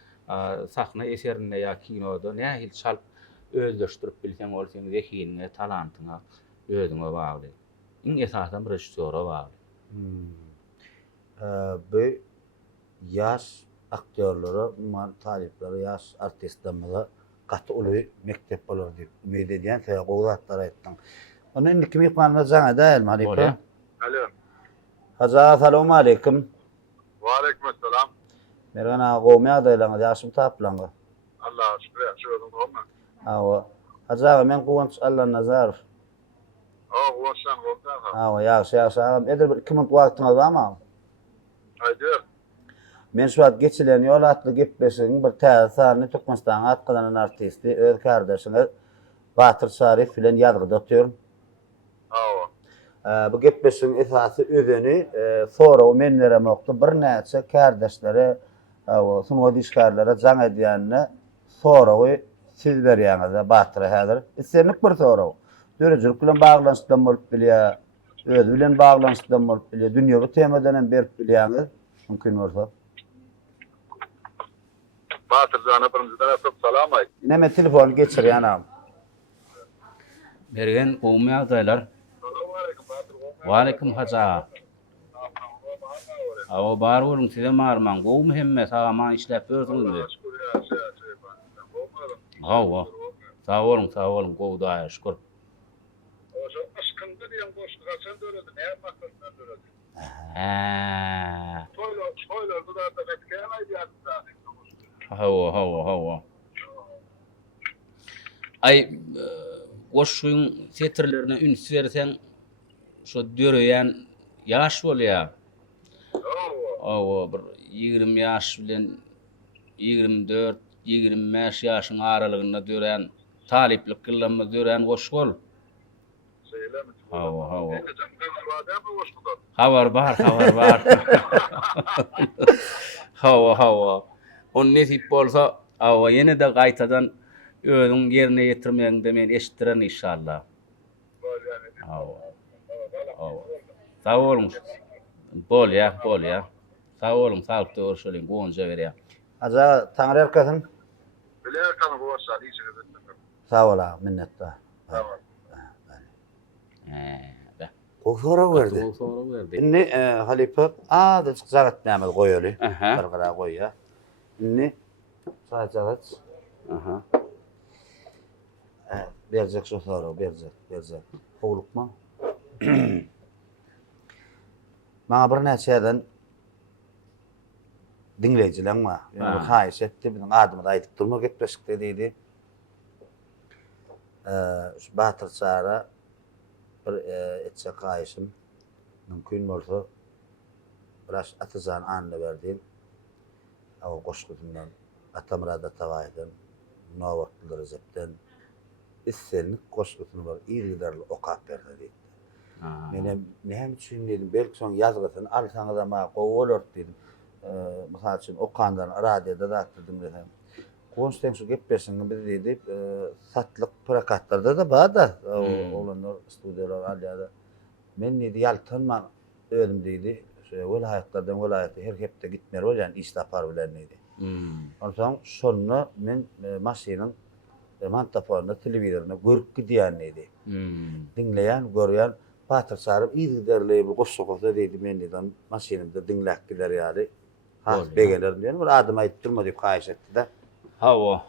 sahna eserinde ýa kinoda nähil çalp özleşdirip bilseň ol seň zehiniňe, talantyňa, özüňe bagly. Iň esasan bir rejissora bagly. Bu ýaş aktyorlara, man talipleri, ýaş artistlerimize gaty uly mektep bolar diýip umyt edýän täze gowlatlar aýtdyň. Onu indi kim ýykmanma jaňa däl Malika. Alo. Assalamu alaykum. Wa alaykumussalam. Mergana gowmya daýlaňy ýaşym taplaňy. Allah şükür, şuňa. Awa. Haza men Guwanç Allah Nazarov. Guwançdan gowda. Awa ýaşy. Edir bir 2 minut wagtyňyz barmy? Aýdyr. Men şu an geçilen ýol atly gepleşiň bir täze sany Türkmenistanyň atgylanan artisti öz kardeşine Batyr Şarif bilen ýazgyda otyrym. Bu gepleşiň esasy özüni sonra menlere mokdy bir näçe kardeşlere sunuwa dişkarlara jaň edýänine sonra siz berýäňiz Batyr häzir. Senlik bir sonra. Dörejilik bilen baglanşykdan bolup bilýär, öz bilen baglanşykdan bolup bilýär, dünýäge temadan berip bilýäňiz mümkin bolsa. Batırjana birinjiden öpüp salam aýt. Näme telefon geçir ýanam. Bergen gowmy agdaýlar. Assalamu alaykum Batır. Waleyküm haza. Awa bar bolun size marman gowmy hemme saman işläp berdiňizmi? Hawa. Sağ olun gowda şükür. Oşo aşkynda diýen goşdyga sen döredi, näme maksatdan döredi? Ha. Toylar bu da gatken aýdýar. Hawa. Ay goşuň setirlerine üns bersen şo döreýän ýaş bolýar. Hawa bir 20 ýaş bilen 24-25 ýaşyň aralygynda dören taliplik kıllanma dören goşgol. Hawa. Habar bar. Hawa. On nesip bolsa, hawa ýene de gaýtadan özüň ýerine ýetirmegiňde men eşitdiren inşallah. Hawa. Sağ olun. Bolýa. Sağ olun, sağlıkda görüşelim, gonja berýär. Aza taňry erkesem. Biler kanı bu varsa iyicini bittim. Sağ ola, minnettar. Tamam. Gofara verdi. Sonra verdi. Inni halipa da zagat näme goýaly. Aha. Bir gara goýýa. Inni zagat. Aha. Berjek şo soraw, berjek. Howlukma. Maňa bir näçeden dinleýijiler ma. Ýani haýyş etdi, biziň adymy da aýdyp durmak etmeşikde diýdi. Şu Batyr çara bir etse gaýşym mümkin bolsa biraz atyzan anla berdim. Aw goşgudundan Atamrada tawaýdan Nowatlylar Rezepden isselnik goşguduny bar ýygydarly okap berdi diýdi. Menem näme üçin dedim, belki soň ýazgysyny alsaňyz ama gowolur dedim. Mysal üçin okandan radioda daqtyrdım desem. Konsten şu gepleşiňi biz diýip satlyk prokatlarda da bar da olanlar studiýalar alýada. Men näde ýaltanma özüm diýdi. Şu welaýatlardan welaýata her hepde gitmer bolýan iş tapar bilen näde. Onsoň şonu men maşynyň mantafonda telewizoruna görüp gidýän näde. Dinleýän, görýän Batyr sarıp ýygydarly bir goşgokda diýdi men diýdim maşynymda dinläp gider ýaly. Ha, begeler diýen bir adam aýtdyrma diýip gaýş etdi de. Hawa.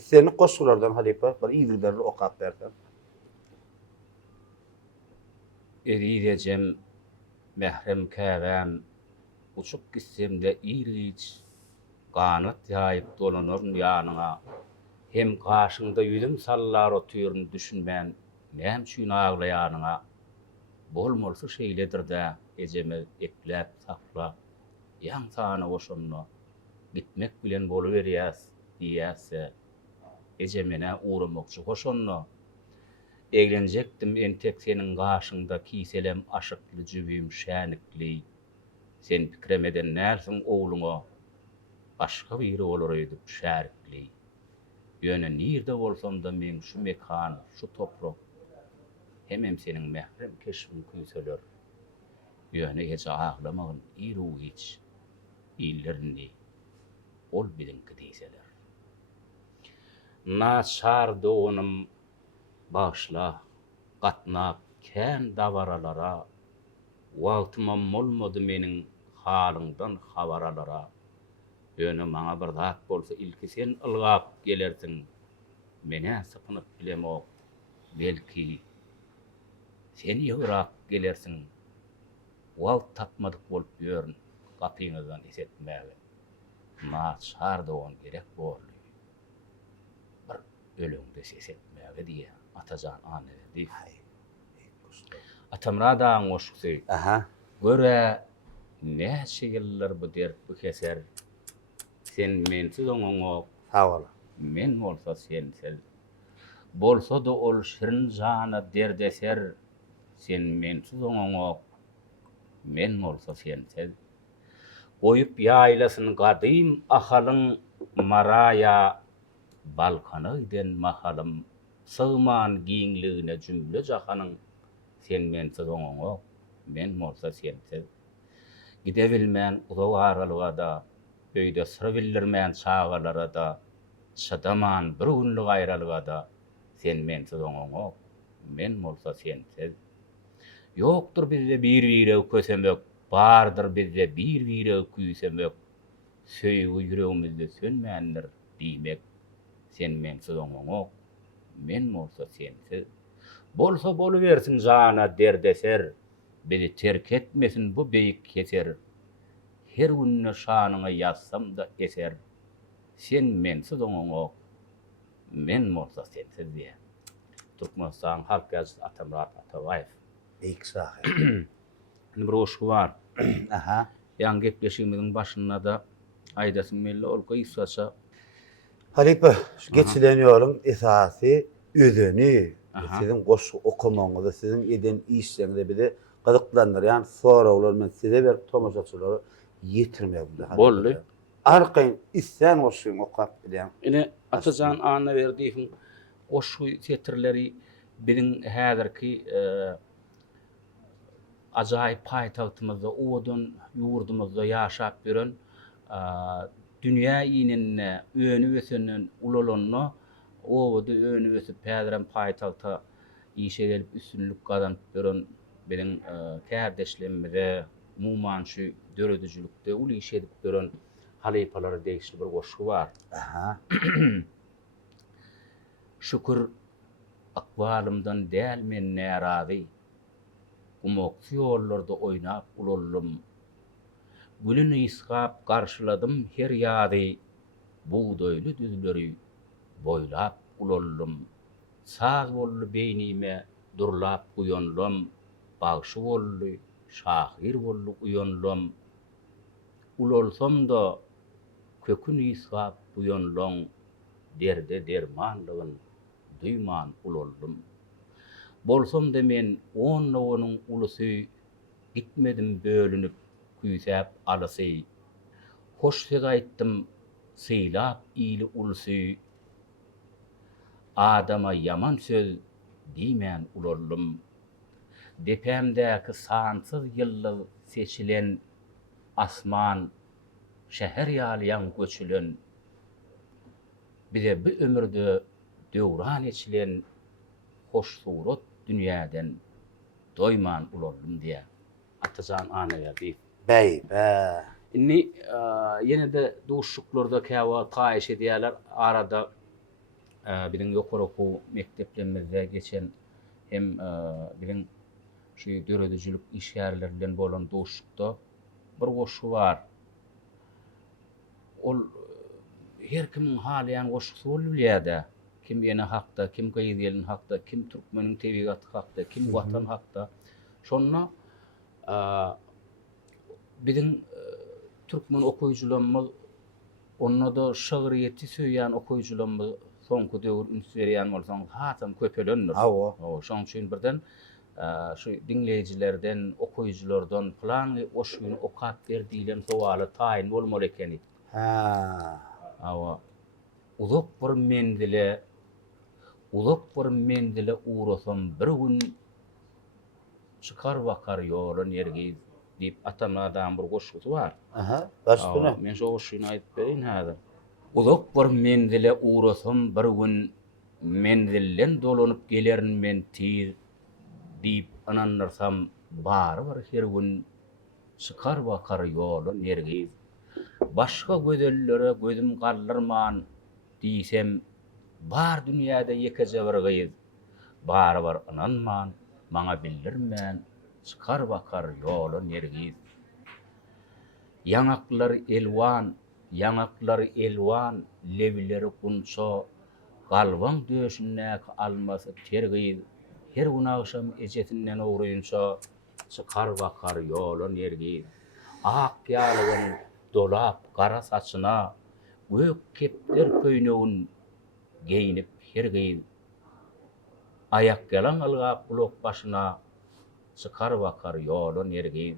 Seni goşgulardan halipa bir ýygydarly okap berdi. Eriýejem mehrem käbäm uçup gitsemde ýygyç ganat ýaýyp dolanur ýanyňa. Hem gaşyňda ýüzüm sallar otyryn düşünmän näme üçin aglaýanyňa bolmalsa şeýledir-de ejeme ekläp sakla ýan sana oşonno gitmek bilen boluberýäs diýäse ejemene uğramakçy hoşonno eglenjekdim entek senin gaşyňda kiselem aşykly jübüm şänikli sen pikremeden närsiň oğluňa başga biri bolar edip şärikli ýöne nirde bolsam da men şu mekan şu toprak hemem senin mehrem keşfin küýseler ýöne hiç aglamagyn iru hiç illerini ol bilinki diýseler. Naçar doğunum başla gatnap kän davaralara wagtymam bolmady meniň halyňdan habaralara ýöne maňa bir zat bolsa ilki sen ılgap gelersiň mene sykynyp bilemok belki sen ýygrak gelersiň wagt tapmadyk bolup ýörün gapyňyzdan esetmäge naçar doğun gerek boldy bir ölüňde esetmäge diýe atajan any diýip Atamrada goşgusy Aha. göre näçe ýyllar bu derp bu keser sen mensiz oňoňa Sağ ol. men bolsa sensel bolsa da ol şirin jana derdeser sen mensiz oňoňa men bolsa sensel goýup ýaýlasyn gadym ahalyň maraya balkanyden mahalym sığman giňligine jümle jahanyň sen mensiz oňoňa men bolsa sensel gidebilmän uzak aralyga da öýde sıra bildirmeýän çagalara da şadaman bir günlük aýralyga da sen mensiz oňoňok, men bolsa sensiz. Ýokdur bizde bir ýürek kösemek, bardyr bizde bir ýürek küýsemek. Söýgü ýüregimizde sönmändir diýmek. Sen mensiz oňoňok, men bolsa sensiz. Bolsa boluversin jana derdeser, bizi terk etmesin bu beýik keser. Her günne şanyňa ýazsam da eser. Sen mensiz oňoňok, men bolsa sensiz diýe. Türkmenistan halk ýazgysy Atamrat Atabaýew. İlk sahi. Bir oşgu bar. Aha. Ýa gepleşigimiziň başynda da aýdasyn melle olka ýysaça. Halipa, geçilen ýolun esasy özüni, Aha. sizin goşu okumaňyzy, sizin eden işlerinde bir de gyzyklandyrýan soraglary men size bir tomaşaçylary ýetirmeýär. Bolly. Arkaýyn isten goşuň okap bilen. Ine Atajan ana berdiýin oşgu tetirleri biziň häzirki ajaýyp paýtagtymyzda, odan ýurdumyzda ýaşap bilen dünýä ýynine öňü wesenen ulalanyna owada öňü wesip häzirem paýtagta işe gelip üstünlük gazanyp bilen biziň kärdeşlerimize mumanşy döredijilükde uly iş edip bilen halypalary degişli bir goşgu bar. Aha. Şükür akbalımdan däl men närazy. Umokly ýollarda oýnap ulalym. Gülüni isgap garşyladym her ýady. Buğdoýly düzleri boýlap ulalym. Saz bolly beýnime durlap uýanlym. Bagşy bolly, şahyr bolly uýanlym. Ulalsam da kökün isgap uýanlym. Derde dermanlygyn duýman ulalym. Bolsam da men onuň ulusy gitmedim bölünüp küýsäp alysy. Hoş söz aýtdym syýlap ýyly ulusy. Adama yaman söz diýmän ulalym. Depemdäki sansyz ýyllyk seçilen asman şäher ýalyyan göçülen bize bir ömürde döwran etçilen hoş surat dünýäden doýman ulalym diýe. Atajan ana ýa-da. Bey. Inni ýene de duşşuklarda käwa taýyş edýärler arada biziň ýokary okuw mekteplerimizde geçen hem biziň şu döredijilük işgärleri bilen bolan duşşukda bir goşu bar. Ol her kim halyan goşusy bolýar. Kim ýene hakda, kim gaýdylyň hakda, kim türkmeniň tebigaty hakda, kim watan hakda. Şonna biziň türkmen okuyucularymyz onda da şagyryýety söýýän okuyucularymyz soňky döwür üns berýän bolsaň hatam köpelendir. Awo. Şoň üçin birden şu dinleýijilerden, okuyuculardan plan oşgyny okap berdilen sowaly taýin bolmaly ekeni. Ha. Awa. Uzak bir mendile uğrasam bir gün çıkar bakar ýolun ýergi diýip atamlardan bir goşgusy bar. Aha. Başdyna. Men şo goşgyny aýdyp berin häzir. Uzak bir mendile uğrasam bir gün mendillen dolanyp gelerin men tiz diýip ananlarsam bar her gün çıkar bakar ýolun ýergi. Başga gödellere gözüm gallyrman diýsem bar dünýäde ýekeje bir gyýyz. Bar ananman, maňa bildirmän, çıkar bakar ýolun ýergiz. Ýaňaklary elwan, lewileri kunça, galwaň döşünnäki almasy tergiz. Her gün akşam ejetinden ogruyunça, çıkar bakar ýolun ýergiz. Ak ýalygyň dolap gara saçyna, gök kepler köýnegin geyinip her gyýyz. Ayak gelen algap ulak başyna, çıkar bakar ýolun ýergiz.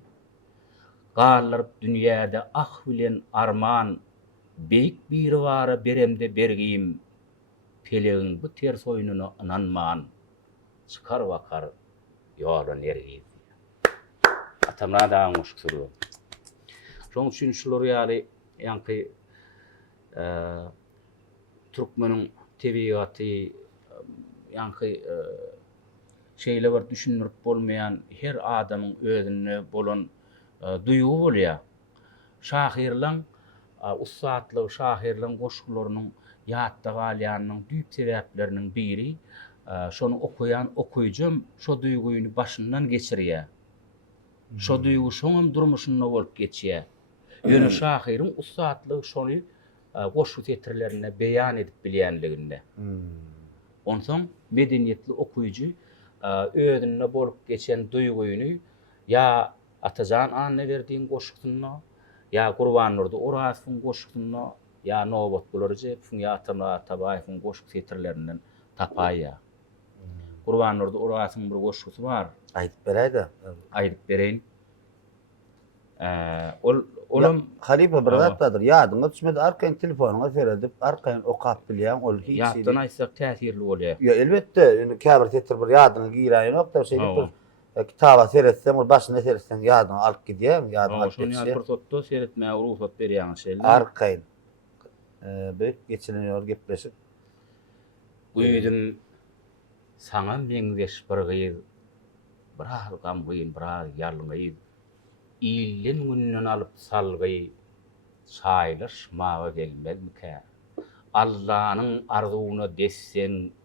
Gallyp dünýäde ah bilen arman, beýik bir wara beremde bergiyim. Pelegiň bu ters oýunyna inanman, çıkar bakar ýolun ýergiz. Atamlardan goşgyr. Şoň üçin şular ýaly ýa-ni türkmeniň tebigaty ýa-ni şeýle bir düşünürip bolmaýan her adamyň özüne bolan duýgu bolýar. Şahyrlaň ussatlygy, şahyrlaň goşgularynyň ýatda galýanynyň düýp sebäpleriniň biri şonu okuyan okuyjam şo duýguny başyndan geçirýär. Şo duýgu şoňam durmuşynda bolup geçýär. Ýöne şahyryň ussatlygy şonu goşgu tetrlerine beýan edip bilýänliginde. Onsoň medeniýetli okuyjy özüne bolup geçen duýguny ýa Atajan anna berdiň goşgusyna, ýa Gurbanurdy Orasyň goşgusyna, ýa Nowat Bularjy, ýa Atama Tabaýewiň goşgu tetrlerinden tapaýa. Gurbanurdy Orasyň bir goşgusy bar. Aýdyp beräýdi. Aýdyp bereýin. Olam Halipa bir zatdadyr. Ýadyňa düşmedi, arkaň telefonuňa seredip, arkaň okap bilýän ol hiç. ýatdan aýsak täsirli bolýar. Ya elbette, ýöne käbir tettir bir ýadyňa giýräýin okda şeýle kitaba seretsen, ol başyna seretsen ýadyňa alyp gidýär, ýadyňa alyp Şonu geçýär. ýa-da seretmäge ruhsat berýän şeýle. Arkaň büyük geçilenýär gepleşip. Uýdum saňa meňdeş bir gyýy, bir gam gyýyn, bir ýarlygy. İllin günnün alıp salgyy şaýlaşmaga gelmezmike. Allah'ın arzuuna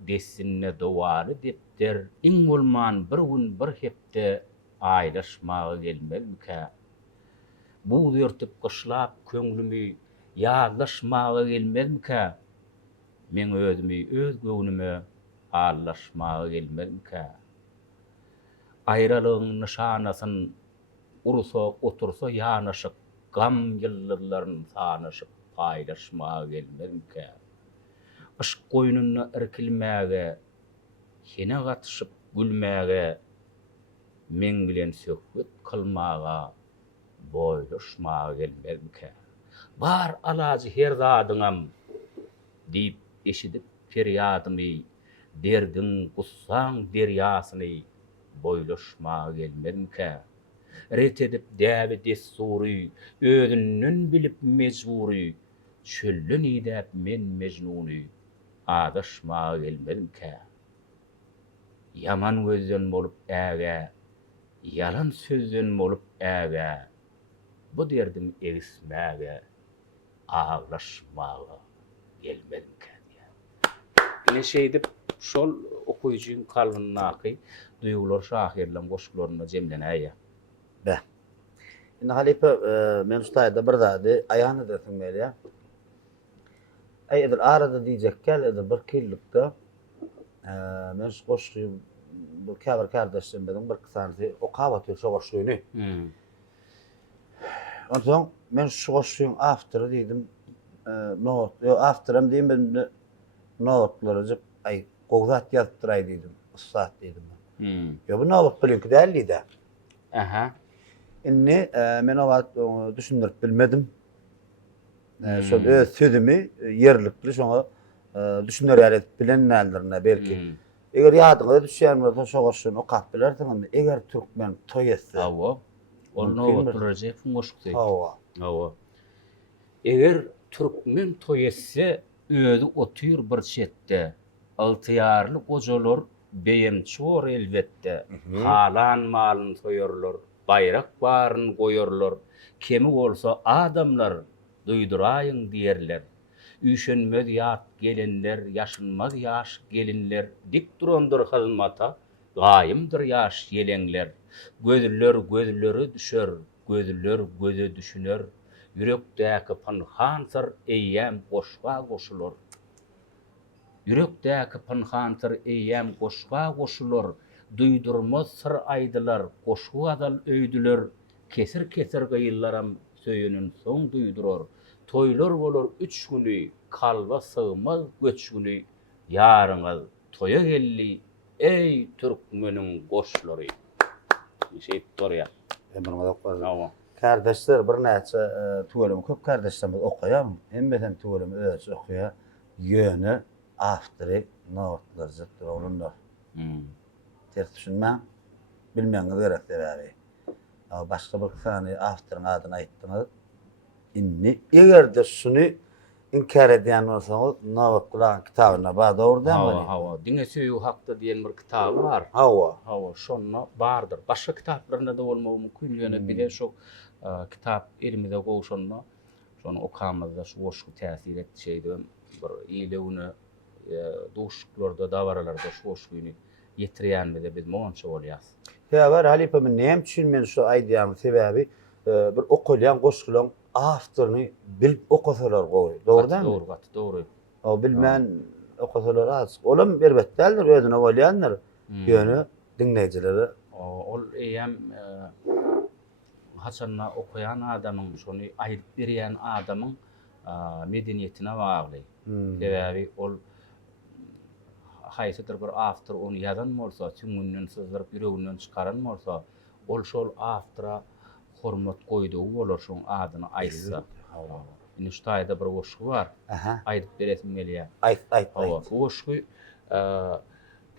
dessinne duvarı depter, iň bolman bir gün bir hepde aýlaşmaga gelmezmike. Bu ýörtüp gyşlap köňlümi ýaglaşmaga gelmezmike. Men özümi öz göwnüme allaşmaga gelmezmike. Aýralygyň nişanasyn urusa otursa ýanaşyk gam ýyllarlaryň sanaşyp paýlaşmaga gelmezmike. Işk goýnuna irkilmäge, hene gatyşyp gülmäge, men bilen söhbet kılmaga, boýlaşmaga gelmezmike. Bar alaji her zadyňam diýip eşidip feryadymy, derdiň gussaň derýasyny boýlaşmaga gelmezmike. Ret edip däbi dessury, özünden bilip mejbury, çöllün idäp men mejnuny, adaşmaga gelmezmike. Yaman gözden bolup äge, yalan sözden bolup äge, bu derdim erismäge, ağlaşmaga gelmezmike. Ine şeýdip şol okuyjyň kalbynaky duýgular şahyrlaryň goşgularyna jemlenýär. Be. Indi halipa men ustaýda bir zady aýany dersiň belä. Eýer arada diýjekkel edi bir killikde men goşgy bu käbir kardeşim bilen bir kysany okap atýar şu goşgyny. Onsoň men şu goşgyň awtory diýdim. Not, awtorym diýim ben notlary jyp ay gowzat ýazdyray diýdim. Ustad diýdim. Yo bu nowat bilenki däldi. Aha. Inni men o wagt düşündirip bilmedim. Şol öz sözümi yerlikli şoňa düşünýär edip bilenlerine belki. Eger ýadyňa düşýär bolsa şo goşgyny okap bilerdiň, eger türkmen toý etse. Awa. Ol nowat durajak goşgy. Awa. Eger türkmen toý etse, özü otyr bir çetde. Altyarly gojalar beýemçor elbetde. Halan malyn toýarlar. Bayrak baryn goýarlar. Kemi bolsa adamlar duýduraýyn diýerler. Üşenmez ýat gelenler, ýaşynmaz ýaş gelinler, dik durandyr hyzmata, gaýymdyr ýaş ýeleňler. Gözleri düşer, gözler göze düşüner. Yürekdäki pynhansyr eýýäm goşga goşulur. Yürekdäki pynhansyr eýýäm goşga goşulur. Duýdurmaz syr aýdylar, goşgu adal öýdüler. Kesir gyýyllaram söýünün soň duýdurar. Toýlar bolar 3 güni, kalba sığmaz göçgüni. Ýaryňyz toýa gelli, ey türkmeniň goşlary. Şeýip durýar. Awa. Kardeşler bir näçe tugalym köp kardeşlerimiz okaýar. Hemmeden tugalym özü okuýar. Ýöne awtory nowatlar zetdir olanlar. Ters düşünmän, bilmeňiz gerek däbi. Başga bir sany awtoryň adyny aýtdyňyz. inni egerde şunu inkar edýän bolsaňyz Nowak Gulan kitabyna bar dogrudanmy? Hawa. Diňe söýüw hakda diýen bir kitaby bar. Hawa. Şonda bardyr. Başga kitaplarynda da bolmagy mümkin. Ýöne bir de şu kitap elimizde gowşanda şonu okamazda şu goşgy täsir etdi şeýdi. Bir ýylewini duşuklarda, davaralarda şu goşgyny ýetirýänmide biz monça bolýas. Ya var Halipa men näme üçin men şu aýdýam sebäbi bir okulýan goşgylaň awtoryny bilip okasalar gowy. Dogrudanmy? Doğru. O bilmän okasalar az. Olam berbetdeldir özüne bolýanlar. Ýöne dinleýijilere. Ol eýem haçanna okuyan adamın şonu aýdyp berýän adamın medeniýetine bagly. Sebäbi ol haýsydyr bir awtor onu ýazan bolsa, tüňünden sızdyryp ýüreginden çykaran bolsa, ol şol awtora hormat goýdugy bolar şoň adyny aýtsa. Indi şu taýda bir goşgy bar. Aýdyp beresim gelýär. Aýt. Bu goşgy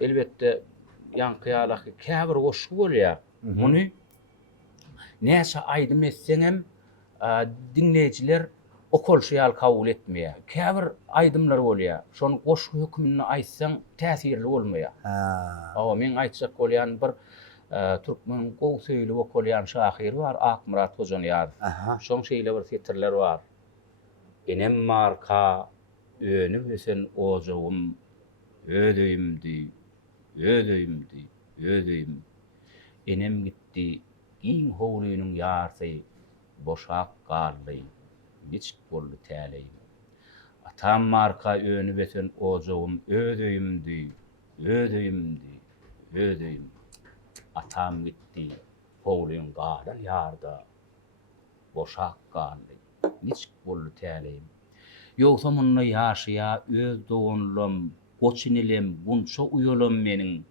elbetde ýankyýalaky käbir goşgy bolýar. Muny näçe aýdym etseň hem dinleýijiler okolşýal kabul etmeýär. Käbir aýdymlar bolýar. Şonu goşgy hükmüni aýtsaň täsirli bolmaýar. Men aýtjak bolýan bir türkmen gow söýlüp okulýan şahyr bar, Akmurat Hojanýar. Şoň şeýle bir setirler bar. Enem marka önü besen ojagym ödüýümdi. Enem gitdi, iň howlynyň ýarsy boşak garly. Hiç boldy täleýim. Atam marka önü besen ojagym ödüýümdi. Atam gitdi, howlynyň garly ýarda boşak garly. Hiç boldy täleýim. Ýogsa munna ýaşya öz dogunlym, goçinilem, bunça uýalym meniň.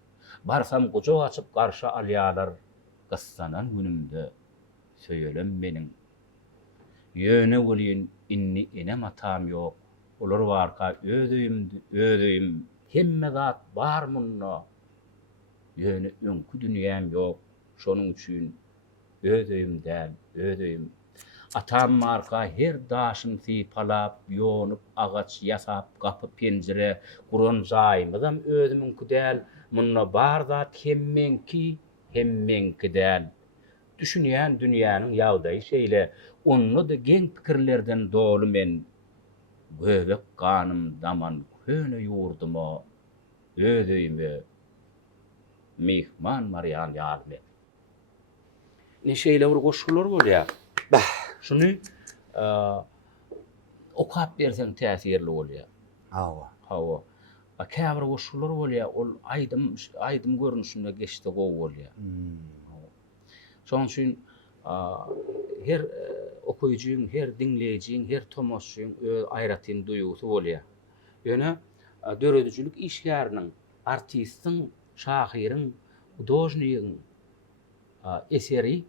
Barsam goja açyp garşy alýarlar, gyssanan günümde söýelem meniň. Ýöne bolýan inni enem atam ýok. Olar barka ödüýüm, hemme zat bar munna. Ýöne öňkü dünýäm ýok. Şonuň üçin ödüýüm. Atam marka her daşyn sypalap, ýonyp, agaç ýasap, gapy penjere, guran jaýmydam özümiňki däl. Munna bar zat hemmenki däl. Düşünýän dünýäniň ýagdaýy şeýle, onu da geň pikirlerden dolu men. Göbek ganym daman köne ýurdumy, ödüýümi, mihman maryan ýarmy. Ne şeýle bir goşgular bolýar. Şunu okap berseň täsirli bolýar. Hawa. Käbir goşgular bolýar, ol aýdym görnüşinde geçdi gowy bolýar. Şoň üçin her okuyucuyun, her dinleyijiň, her tomoşçuň öz aýratyn duýgusy bolýar. Ýöne döredijilik işgäriniň, artistiň, şahyryň, hudojniýiň eseri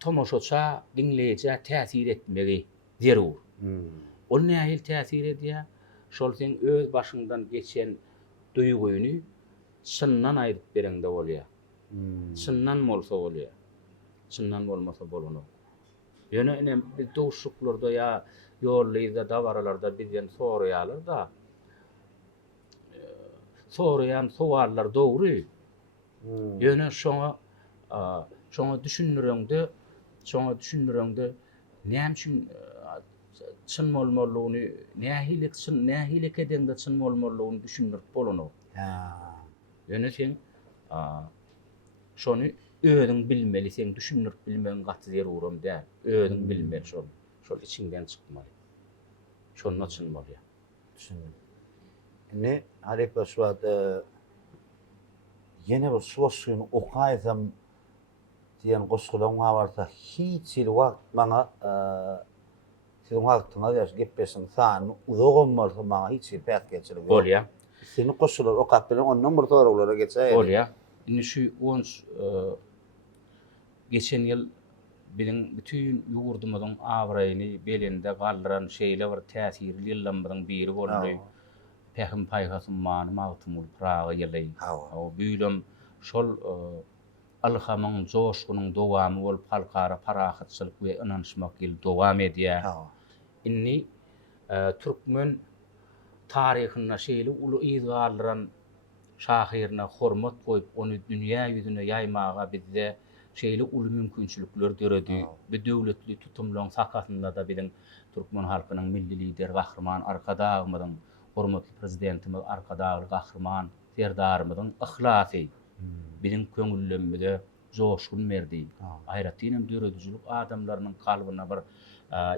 tomoşaça, dinleýije täsir etmegi zerur. Ol nähil täsir edýär? Şol sen öz başyňdan geçen duýguny çynnan aýryp berende bolýar. Çynnan bolsa bolýar. Çynnan bolmasa bolanok. Ýöne enem biz duşuklarda ýa ýollyda, davaralarda bizden soraýarlar da. Soraýan sowallar dogry. Ýöne şoňa düşünürüňde näme üçin çyn bolmalygyny, nähilek edende çyn bolmalygyny düşünürip bolanok. Ýöne sen şonu özüň bilmeli, sen düşünürip bilmeň gaty zerurum däl. Özüň bilmeli şol içinden çykmaly. Şonun üçin bolýar. Ne Halipa şu yine bir sosyunu okaysam diyen goşgulan varsa hiç il wagt bana sizin wagtyňyz ýaş gepleşiň sany uzagam bolsa bana hiç pät geçirik. Bolýar. Seni goşgular okap bilen ondan bir soraglara geçer. Bolýar. Indi şu geçen ýyl bilen bütün ýurdumyzyň awraýyny belinde galdyran şeýle bir täsirli ýyllamyň biri boldy. Pähim paýgasym many magtymul Praga ýyly. O büýlem şol alhamyň joşgunyň dowamy bolup halkara parahatçylyk we ynançmak ýyl dowam edýär. Inni türkmen taryhyna şeýle uly ýyzgarlaran şahyrna hormat goýup ony dünýä ýüzüne ýaymaga bizde şeýle uly mümkinçilikler döredi. Bir döwletli tutumlaryň sakatynda da biziň türkmen halkynyň milli lider gahrman arkadagymyň hormatly prezidentimiz arkadagy gahrman serdarymyň ihlasy biziň köňüllerimizde joşgun berdi. Aýratynam döredijilik adamlarynyň kalbyna bir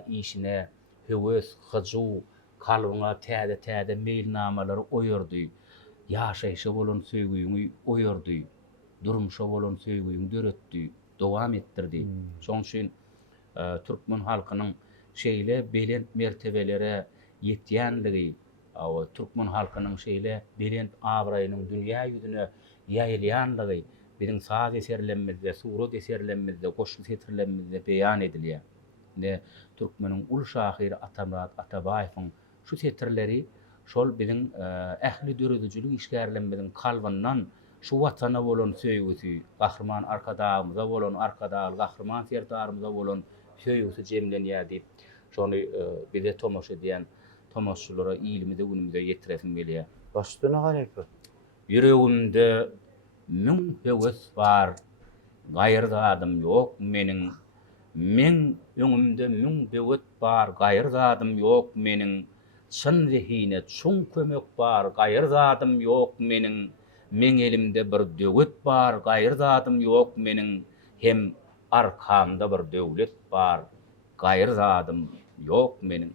işine höwes, hyju, kalbyna täze meýilnamalary oýardy. Ýaşaýşa bolan söýgüýüňi oýardy. Durmuşa bolan söýgüýüňi döretdi, dowam etdirdi. Şoň üçin türkmen halkynyň şeýle belent mertebelere ýetýänligi, türkmen halkynyň şeýle belent abraýynyň dünýä ýüzüne ýaýylýanlygy biziň saz eserlerimizde, surat eserlerimizde, goşgy setirlerimizde beýan edilýär. Ne türkmeniň ul şahyry Atamurat Atabaýewiň şu setirleri şol biziň ähli döredijilik işgärlerimizin kalbyndan şu watana bolan söýgüsi, gahrman arkadagymyza bolan arkadagy gahrman serdarymyza bolan söýgüsi jemlenýär diýip şonu bize tomoş edýän tomoşçulara ilimize günümüze ýetiresim gelýär. Başdyna gaýpy. Yüregimde müň höwes bar, gaýrydadym ýok meniň. Men öňümde müň böwet bar, gaýrydadym ýok meniň. Çyn zehine çuň kömek bar, gaýrydadym ýok meniň. Men elimde bir döwlet bar, gaýrydadym ýok meniň. Hem arkamda bir döwlet bar, gaýrydadym ýok meniň.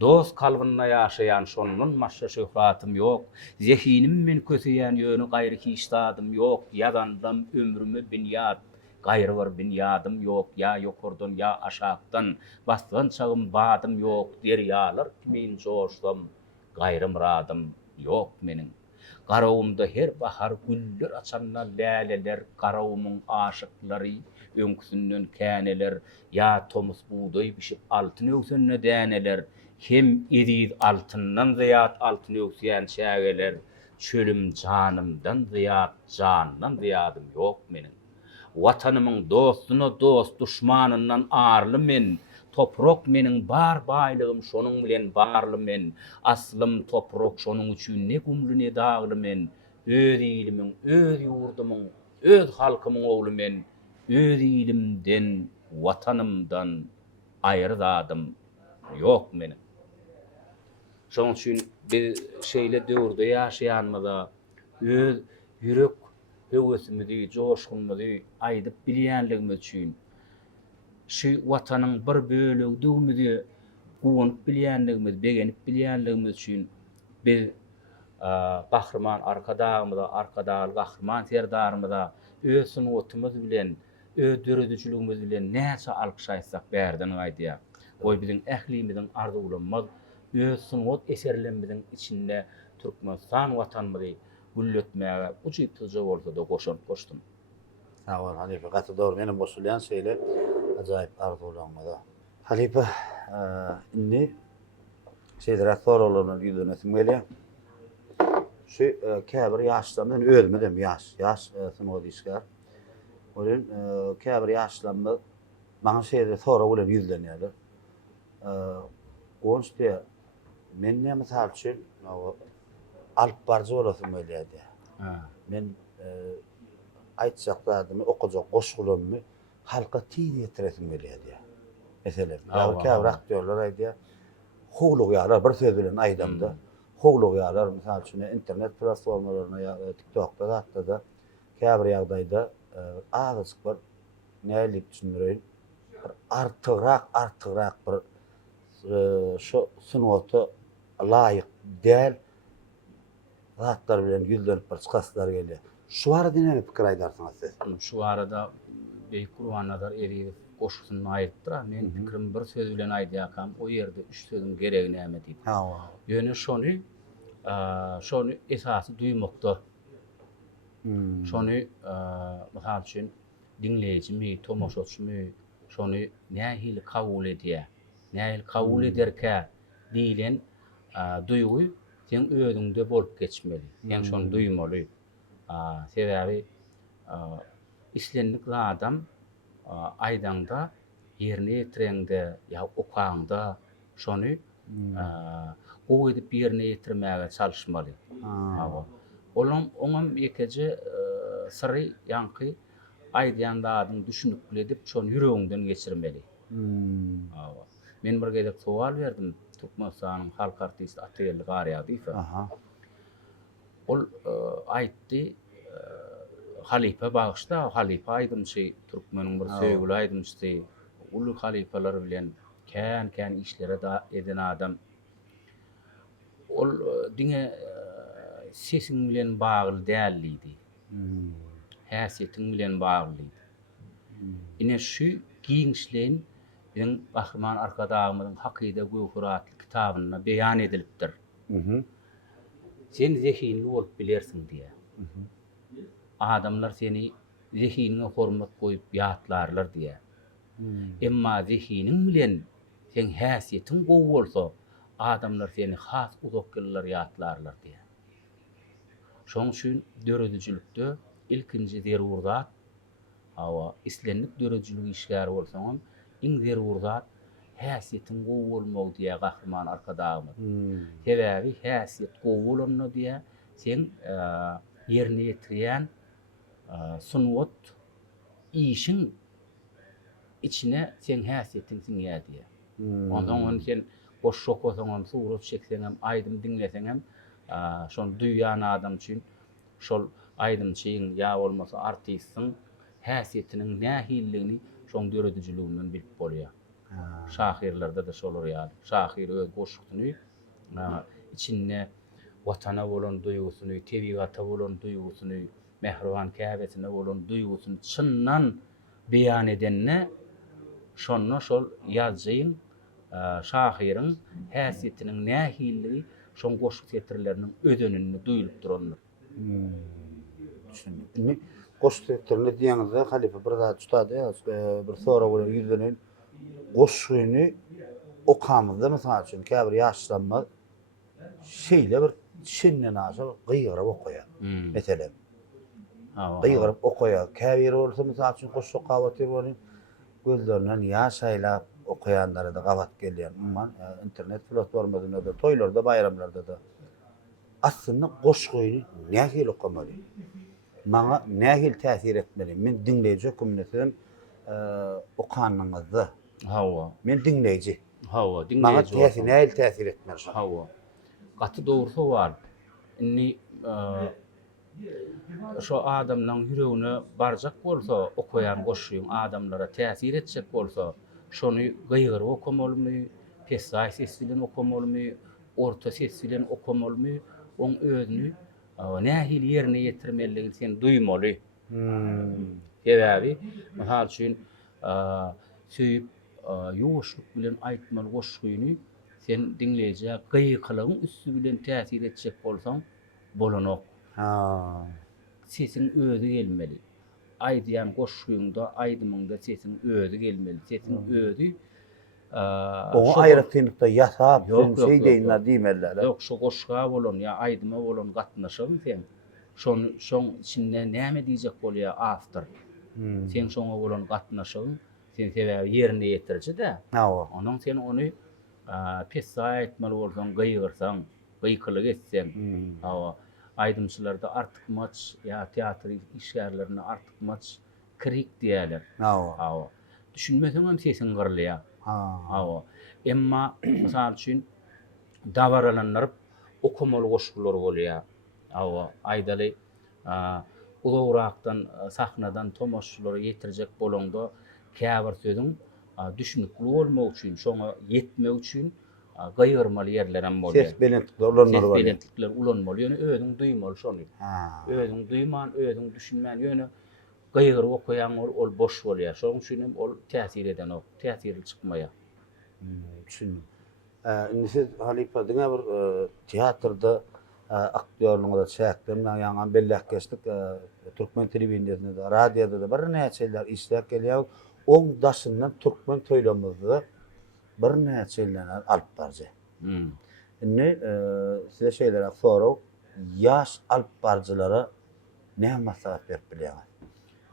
Dost kalbyna ýaşaýan şonun maşa şöhratym ýok. Zehinim men köseýän ýöne gaýry hiçdadym ýok. Ýazandam ömrümi binýat, gaýry bir binýadym ýok. Ýa ýokurdan ýa aşakdan basgan çagym badym ýok. Derýalar kimin joşdam, gaýry muradym ýok meniň. Garawymda her bahar güller açanlar läleler, garawymyň aşyklary öňküsünden käneler, ýa tomus buğday bişip altyn öwsenne däneler. Hem ediz altından ziyat altın öksüyen şägeler, çölüm canımdan ziyat candan ziyadym ýok meniň. Watanymyň dostuna dost, düşmanyndan arly men, toprak meniň bar baýlygym şonuň bilen barly men, aslym toprak şonuň üçin ne gumly ne dagly men, öz ilimiň, öz ýurdumyň, öz halkymyň ogly men, öz ilimden, watanymdan aýryzadym ýok meniň. Şoň üçin biz şeýle döwürde ýaşaýanmyza öz ýürek höwesimizi, joşgynymyzy aýdyp bilýänligimiz üçin şu watanyň bir bölegi gowunyp bilýänligimiz, begenip bilýänligimiz üçin biz gahrman arkadagymyza, arkadagy gahrman serdarymyza öz sunwatymyz bilen, öz döredijiligimiz bilen näçe alkyş aýtsak bärden gaýdýar. Oý biziň ählimiziň arzuwlanmaz öz sunwat eserlerimizin içinde Türkmenistan watanymyzy gülletmäge uçyptyja bolsa da goşdum. Awal Halife gaty dogry menim boşulýan şeýle ajaýyp arzuwlanmada. Halife inni şeýle soralaryny ýüzünesim gelýär. Şu käbir ýaşlardan özmedem ýaş sunwat işgär. Olen käbir ýaşlarmy maňa şeýle sora bilen ýüzlenýärler. Gonşdy men näme sal üçin alyp barjy bolasym gelýärdi. Men aýtjaklarym, okujak goşgulamy halka tiýip ýetiresim gelýärdi. Meselem, käbir aktyorlar aýdýar, howluk ýalar bir söz bilen aýdamda, howluk ýalar mysal üçin internet platformalaryna ýa TikTokda da käbir ýagdaýda azık bir nälik düşünýär, bir artygyrak bir şu sunwata laýyk däl zatlar bilen ýüzlenip bir çykaslar gelýär. Şu arada näme pikir aýdarsyňyz siz? Şu arada Beýik Gurbanazar Eriýew goşgyny aýtdyr. Men pikirim bir söz bilen aýdýakam, o ýerde üç sözüň geregi näme diýip. Ýöne şonu esasy duýmakda. Şonu mysal üçin dinleýijimi, tomoşaçymy şonu nähili kabul edýär. Nähili kabul ederkä diýilen duýgy sen özüňde bolup geçmeli. Sen şonu duýmaly. Sebäbi islenlik adam aýdanda ýerine ýetireňde ýa okaňda şonu gowy edip ýerine ýetirmäge çalışmaly. Oňam ýekeje syry ýanky aýdýanda adam düşünüp biledip şonu ýüreginden geçirmeli. Men bir gezek sowal berdim Türkmenistanyň halk artisti Atayly Garyýadyfa. Ol aýtdy halife bagışda, halife aýdymçy, Türkmeniň bir söýgüli aýdymçy, ulu halifeler bilen kän işlere da eden adam. Ol diňe sesiň bilen bagly däldi. Häsiýetiň bilen bagly. Ine şu giňişliň bilen Bahman arkadağımyň Hakida Göwhuratly kitabyna beýan edilipdir. Sen zehinli bolup bilersiň diýe. Adamlar seni zehinine hormat koyup ýatlarlar diýe. Emma zehiniň bilen sen häsiýetiň gowy bolsa, adamlar seni has uzaklar ýatlarlar diýe. Şoň üçin döredijilükde ilkinji zerurdat, islenlik döredijiligi işgär bolsaňam, iň zerurdat häsiýetiň gowy bolmagy diýe Gahryman arkadağımy. Sebäbi häsiýet gowy bolanna diýe sen ýerine ýetirýän sunwat işiň içine sen häsiýetiň siňýär diýe. Ondan on sen boş şokosaňam, surat çekseňem, aýdym diňleseňem, şol duýan adam üçin şol aýdymçyň ýa bolmasa artistň häsiýetiniň nähilligini şoň döredijiliginden bilip bolýar. Şahirlerde de şolar ýaly. Şahir öz goşgyny içinde watana bolan duýgusyny, tebigaty bolan duýgusyny, mehriban käbetine bolan duýgusyny çynnan beýan edenne şonno şol ýazjyň şahirin häsiýetiniň nähilligi şoň goşgy setirleriniň ödenini duýulyp duranlar. Düşündim. Goşgy setirleri diýeňizde halife bir zat tutady, bir sora bolan ýüzünden goşgyny okamyzda mysal üçin käbir ýaşlanma şeýle bir çinnen aşağı gıýgyryp okaýar. Meselen. Gıýgyryp okaýar. Käbir bolsa mysal üçin goşgy gawaty bolan gözlerinden ýaş aýlap okaýanlara da gawat gelýär. Umman internet platformalarynda da, toýlarda, bayramlarda da. Aslında goşgyny nähil okamaly? Maňa nähil täsir etmeli? Men dinleýiji hökümetsem okanyňyzdy. Men dinleýiji. Dinleýiji. Maňa nähil täsir etmeli? Gaty dogrusu bar. Inni şo adamlaryň ýüregine barjak bolsa, okaýan goşgyň adamlara täsir etjek bolsa, şonu gıýgyryp okamalymy, pesay ses bilen okamalymy, orta ses bilen okamalymy, oň özüni nähil ýerine ýetirmeligini sen duýmaly. Sebäbi, mysal üçin söýüp ýuwuşlyk bilen aýtmaly goşgyny sen dinleýijä gıýkylygyň üstü bilen täsir etjek bolsaň bolanok. Sesin özü gelmeli. Aýdýan goşgyňda, aýdymyňda sesin özü gelmeli. Sesin özü Oňa aýratynykda ýasap, şey deýinler diýmeler. Ýok, şo goşga bolan ýa aýdyma bolan gatnaşyň sen. Şoň içinde näme diýjek bolýar awtor. Sen şoňa bolan gatnaşyň, sen sebäbi ýerine ýetirji-de. Onuň sen ony pessa aýtmaly bolsaň, gıýgyrsaň, gıýkylyk etseň, aýdymçylarda artyk maç ýa teatr işgärlerine artyk maç krik diýerler. Düşünmeseň hem sesin gyrylýar. Emma mysal üçin dawaralanlar okamaly goşgular bolýar. Aýdaly ulagrakdan sahnadan tomoşçulara ýetirjek bolanda käbir sözüň düşünükli bolmak üçin, şoňa ýetmek üçin gıýgyrmaly ýerlerem bolýar. Ses belentlikler ulanmaly. Ses belentlikler ulanmaly. Ýöne özüň duýmaly şonu. Özüň duýman, özüň düşünmän ýöne gıýgyryp okaýan ol boş bolýar. Şoň üçin hem ol täsir eden ok, täsirli çykmaýar. Düşündim. Indi siz halife diňe bir teatrda aktýorlugyňda çäkdim, ýaňa bellek geçdik. Türkmen telewizionyny da, radioda da bir näçeler işläp gelýär. Oň daşyndan türkmen toýlamyzdy bir näçeler alyp barjy. Indi size şeýlere sorap, ýaş alyp barjylara näme maslahat berip bilýär?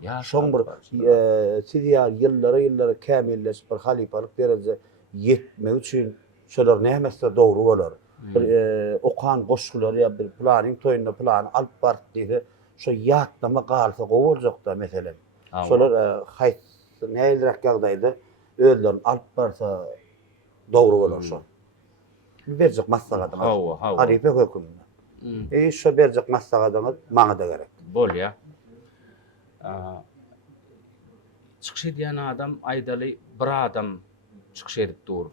Ya şoň bir siz ýa ýyllary kämilleşip bir halipalyk derejede ýetmek üçin şolar nähemse dogry bolar. Bir okan goşgular ýa bir planyň toýunda plan alyp barp diýse şo ýatlama galsa gowuljak da meselen. Şolar haýsy näildirek ýagdaýda özlerini alyp barsa dogry bolar şo. Berjek maslahat adamlar. Hawa. Halipe hökümine. Şo berjek maslahat adamlar maňa da gerek. Bol ya. Çıkış ediyen adam aydaly bir adam çıkış edip dur.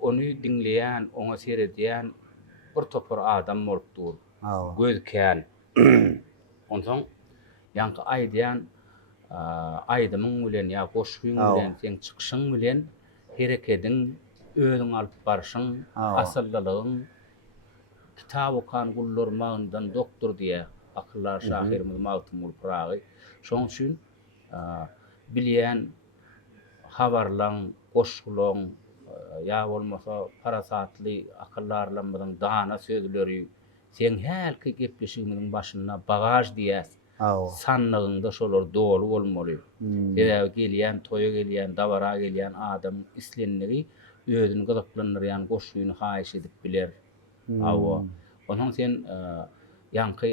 Onu dinleyen, ona seyrediyen bir topar adam bolup dur. Gözken. Ondan yankı aydayan aydamın bilen ya goşgyň bilen sen çıkışyň bilen herekedin özüň alyp barşyň, asallalygyň kitap okan gullarmağından doktor diye akıllar şahirimiz Mawtumul Pragy. Şoň üçin bilýän habarlaň, goşgulaň ýa bolmasa parasatly akıllarlamyň dana sözleri sen helki gepleşiginiň başyna bagaj diýäs. Sanlygynda şolar dolu bolmaly. Ýa gelýän, toýa gelýän, dawara gelýän adam islenligi özüni gyzyklandyrýan goşgyny haýyş edip biler. Ondan sen yankı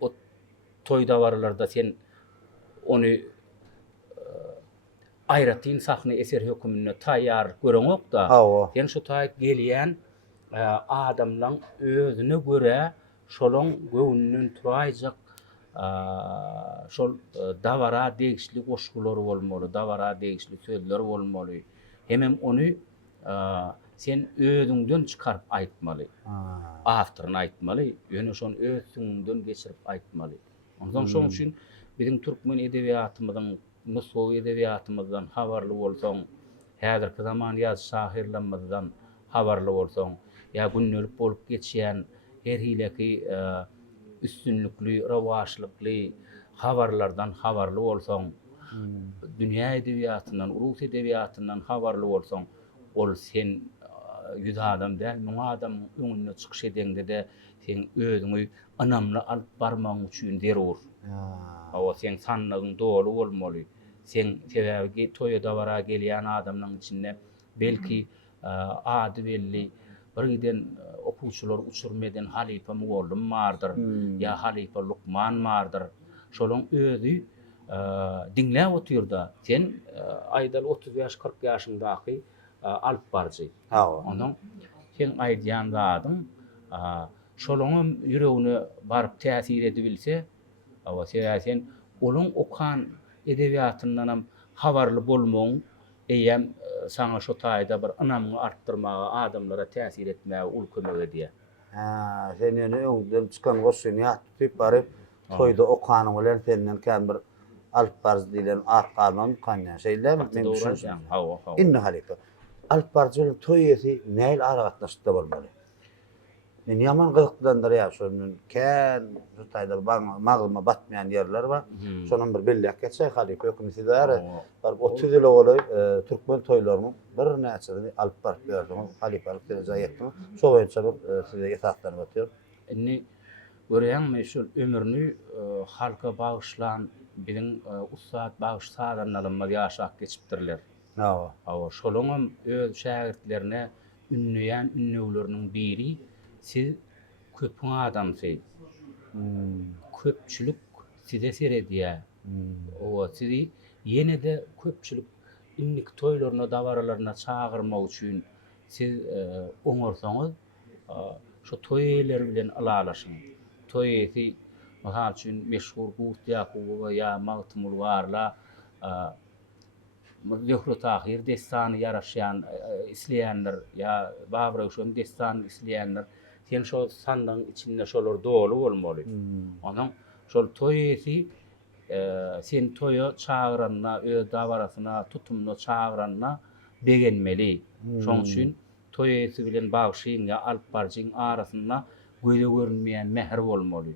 o toy dawarlarda sen onu aýratyn sahny eser hökümine taýýar göreňok da. Sen şu taýy gelýän adamlaň özüne göre şolaň göwnünden turaýjak şol dawara degişli goşgulary bolmaly, dawara degişli sözler bolmaly. Hemem onu sen özüňden çykaryp aýtmaly. Awtoryny aýtmaly, ýöne şonu özüňden geçirip aýtmaly. Ondan şoň üçin biziň türkmen edebiýatymyzyň, musow edebiýatymyzdan habarly bolsaň, häzirki zaman ýaz şahirlenmezden habarly bolsaň, ýa günnelik bolup geçýän her hileki üstünlükli, rawaşlykly habarlardan habarly bolsaň, dünýä edebiýatyndan, ulus edebiýatyndan habarly bolsaň, ol sen yüz adam däl, muň adam öňüne çykyş edende de sen özüňi anamly alyp barmagyň üçin derur. Sen sanlygyň dolu bolmaly. Sen sebäbi toýa dawara gelýän adamlaryň içinde belki ady belli bir giden okuwçylar uçurmadan Halipa Muallim bardyr, ýa Halipa Lukman bardyr. Şolaň özü dinläp oturýarda sen aýdal 30 ýaş 40 ýaşyndaky alyp barjy. Ondan sen aýdýan zadyň şolaň ýüregine baryp täsir edebilse, sen olaň okan edebiýatyndan habarly bolmagyň eýem sana şo taýda bir anamyny artdyrmaga, adamlara täsir etmäge ul kömek edýär. Sen ýöne öňden çykan goşgyny ýatyp baryp toýda okanyň bilen senden käm bir alyp barjy diýilen atgaman kanýa şeýle men düşünýän. Inne Halipa. Alyp barjy toý ýeti näil aragatnaşykda bolmaly. Men ýaman gyzyklandyrýar şonun kän şu taýda maglyma batmaýan ýerler bar. Şonun bir bellek geçýär Halipa hökümeti däre. Bar 30 ýyl boly türkmen toýlaryny bir näçe alyp baryp berdiň. Halipalyk derejä ýetdi. Şo boýunça size ýetaklanyp ötýär. Inni göreýän meşhur ömürni halka bagyşlan biziň ustad bagyş sadanlarymyz ýaşap geçipdirler. Şolaňam öz şägirdlerine ünleýän ünlüleriniň biri siz köpüň adamsy. Köpçülük size seredýär. Sizi ýene-de köpçülük inlik toýlaryna, dawaralarına çağırmak üçin siz oňorsaňyz şu toýlar bilen alalaşyň. Toýy mahal üçin meşhur Gurt Ýakubowa ýa Mawtumul Warla Zöhrü Tahir destany ýaraşýan isleýänler ýa Babra Uşan destany isleýänler sen şo sanlygyň içinde şolar dolu bolmaly. Onuň şol toýy sen toýa çağıranyna, öz dawarasyna, tutumuna çağıranyna begenmeli. Şoň üçin toýy bilen bagşyň ýa alyp barjyň arasynda göze görünmeýän mehr bolmaly.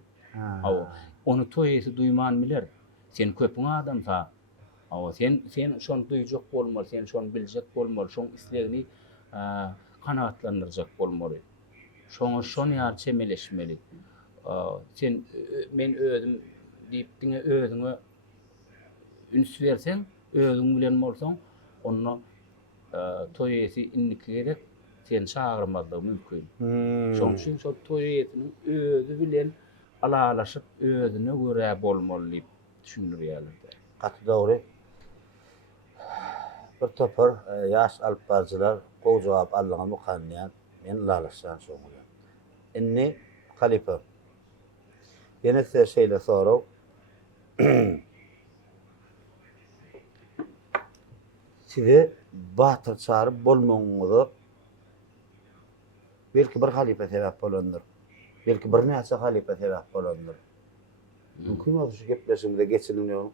Onu toýy duýman biler. Sen köpüň adamsa, sen şonu duýjak bolmaly, sen şonu biljek bolmaly, şoň islegini kanagatlandyrjak bolmaly. Şoňa şonu ýar çemeleşmeli. Sen men özüm diýip özüňe üns berseň, özüň bilen bolsaň, onu toy ýeti inniki gerek sen çağırmadygy mümkin. Şoň üçin şol toy ýetiniň özü bilen alalaşyp özüne görä bolmaly diýip düşünürýärler. Gaty dogry. Bir topar ýaş alpbarjylar gowy jogap aldyga mukanýan men lalaşan şoňa. Inni halipa. Ýene şeýle sorag. Size batyr çağırıp bolmagyňyzy belki bir halipa sebäp bolandyr. Belki bir näçe halipa sebäp bolandyr. Mümkin bolsa şu gepleşiginde geçirilýär.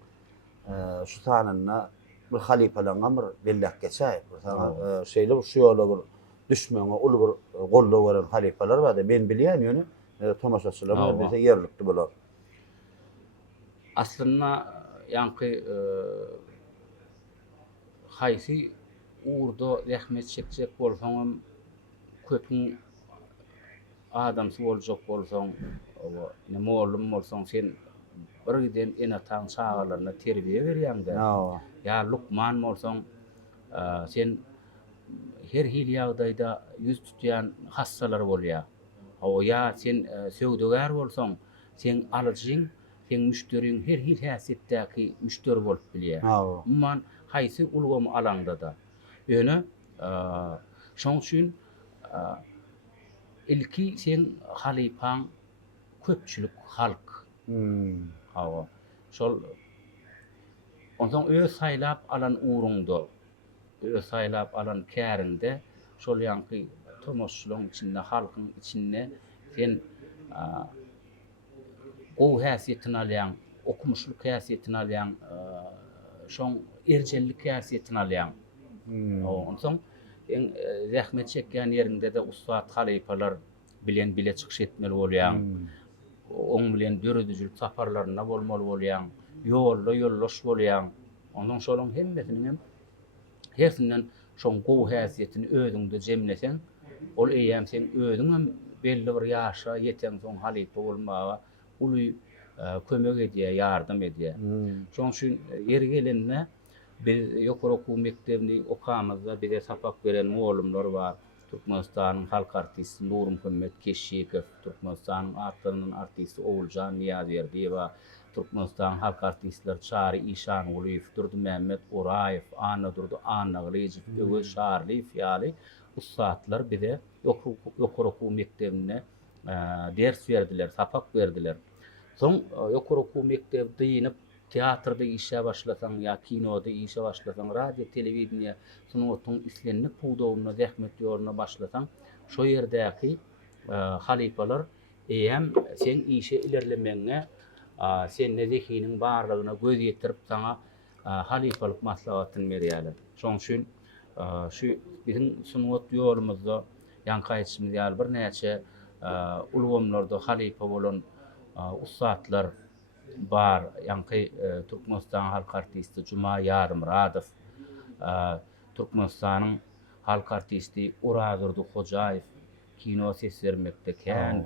Şu tananyna bir halipalaňa bir bellek geçäýär. Şeýle şu ýola bir düşmene uly bir gollap beren halipalar bar da men bilýän ýöne tomaşaçylar bize ýerlikli bolar. Aslında ýanky haýsy urda rahmet çekjek bolsaň köpüň adamsy boljak bolsaň näme oğlum bolsaň sen bir giden enatan çağalaryna terbiýe berýäňde. Ya Lukman bolsaň sen her hil ýagdaýda ýüz tutýan hassalar bolýar. O ya sen söwdegär bolsaň sen alyjyň, sen müşteriň her hil häsiýetdäki müşteri bolup bilýär. Umman haýsy ulgam alanda da. Ýöne şoň üçin ilki sen halipaň köpçülik halk. Hawa. Şol ondan öz saýlap alan uruňda, öz saýlap alan kärinde şol ýanky tomoşluň içinde, halkyň içinde sen gowy häsiýetini alýan, okumuşlyk häsiýetini alýan, şoň erjellik häsiýetini alýan. Ondan rahmet çekýän ýerinde de ustad halipalar bilen bile çykyş etmeli bolýan. Oň bilen döredüjülük saparlaryna bolmaly bolýan, ýolda ýollaş bolýan. Ondan şolaň hemmetiniň hersinden şoň gowy häsiýetini özüňde jemleseň, ol eýäm sen özüň belli bir ýaşa ýeten soň halipa bolmaga uly kömek edýär, ýardym edýär. Şoň üçin ýeri gelenine biz ýokary okuw mektebini okamazda bize sapak beren muallimler bar. Türkmenistanyň halk artisti Nur Muhammed Keşikow, Türkmenistanyň atlarynyň artisti Owuljan Niýaziýerdiýew, Türkmenistanyň halk artistler Çary İşanoğluýew, Durdy Mehmet Oraýew, Anadurdy Anaglyjew, Öwel Şarliýew ýaly ustadlar bize ýokary okuw mektebine ders berdiler, sapak berdiler. Soň ýokary okuw mektebinde ýenip teatrda işe başlasaň ya kinoda işe başlasaň, radio, telewizniýa sunuwatyn islenip puldawyna zähmet ýoluna başlasaň, şo ýerdäki halipalar eýem sen işe ilerlemeňe, sen nezehiniň barlygyna göz ýetirip saňa halipalyk maslahatyny berýärler. Şoň üçin şu bizim sunuwat ýolumyzda ýanky aýtýarymyz ýaly bir näçe ulgamlarda halipa bolan ustadlar bar. Ýanky Türkmenistan halk artisti Juma Yarymradow, Türkmenistanyň halk artisti Urazurdy Hojaýew kino ses vermekde kän.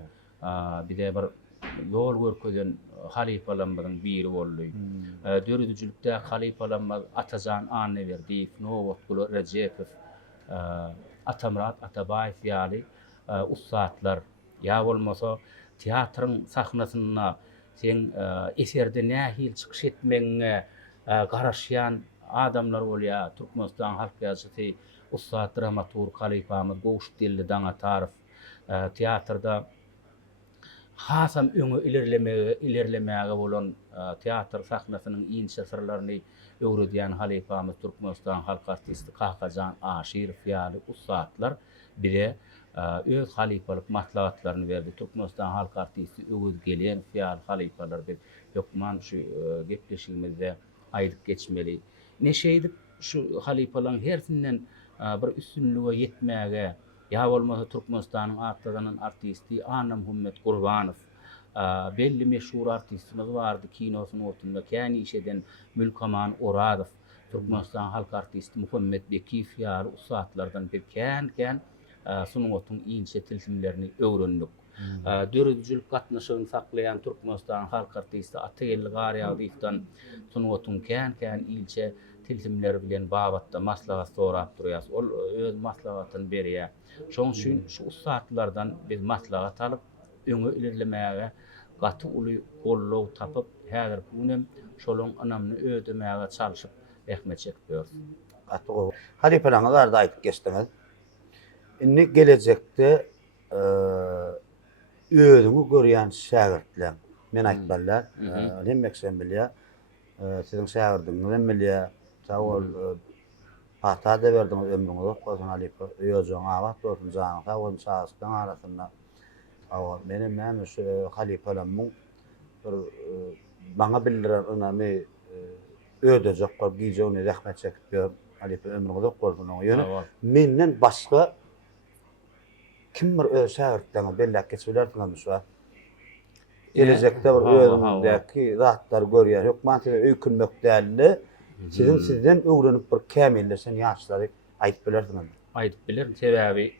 Bize bir ýol görkezen halipalarymyň biri boldy. Döredüjülükde halipalarymyz Atajan Anneberdiýew, Nowatguly Rejepow, Atamrat Atabaýew ýaly ustadlar. Ya bolmasa teatrın sahnasyna sen eserde nähil çykyş etmeňe garaşýan adamlar bolýar. Türkmenistan halk ýazgysy ustad dramaturg halipamyz Gowşy Dilli Daňatarov teatrda hasam öňe ilerlemäge bolan teatr sahnasynyň inçe sırlaryny öwredýän halipamyz Türkmenistan halk artisti Kakajan Aşyrow ýaly ustadlar bire öz halipalyk maslahatlaryny berdi. Türkmenistan halk artisti Öwüz Gelen ýaly halipalar bir ýokman şu gepleşigimizde aýdyp geçmeli. Neşeýdip şu halipalaryň hersinden bir üstünlüge ýetmäge, ýa bolmasa Türkmenistanyň atlarynyň artisti Ana Muhammed Gurbanow, belli meşhur artistimiz bardy kinosynyň otunda kän işeden Mülkaman Oradow, Türkmenistan halk artisti Muhammed Bekiýew ýaly ustadlardan bir kän sunuwatyn inçe tilsimlerini öwrendik. Dörüdücülük gatnaşygyny saklayan Türkmenistan halk artisti Atagelli Garyagdypdan Tunwatun kän ilçe tilsimleri bilen babatda maslahat sorap durýas. Ol öz maslahatyny berýär. Şoň üçin şu ustaatlardan biz maslahat alyp öňe ilerlemäge gaty uly gollaw tapyp häzir bunem şolong anamny ödemäge çalyşyp rahmet çekip Halipalaňyz da aýdyp geçdiňiz. Inni gelecekde özüňi görýän şägirtler, men aýtmalar, hemmeksen bilýär. Siziň şägirdiňiz hem bilýär. Sawol pata da berdiňiz ömrüňizi okasyn Halipa. Öýüň awat bolsun janyň sawol şahsyň arasynda. Awa menem näme şu Halipalaňyň bir baňa bildiren önemi ödejek bolp giýjegine rahmet çekip ber. Halipa ömrüňizi okasyn ýöne. Menden başga kim bir öz şägirtlerine bellek geçilerdiňiz şu. Gelecekde bir özüňdäki zatlar görýär. Hökümet öýkünmek däldi. Sizden öwrenip bir kämilleşen ýaşlary aýdyp bilerdiňiz. Aýdyp bilirim. Sebäbi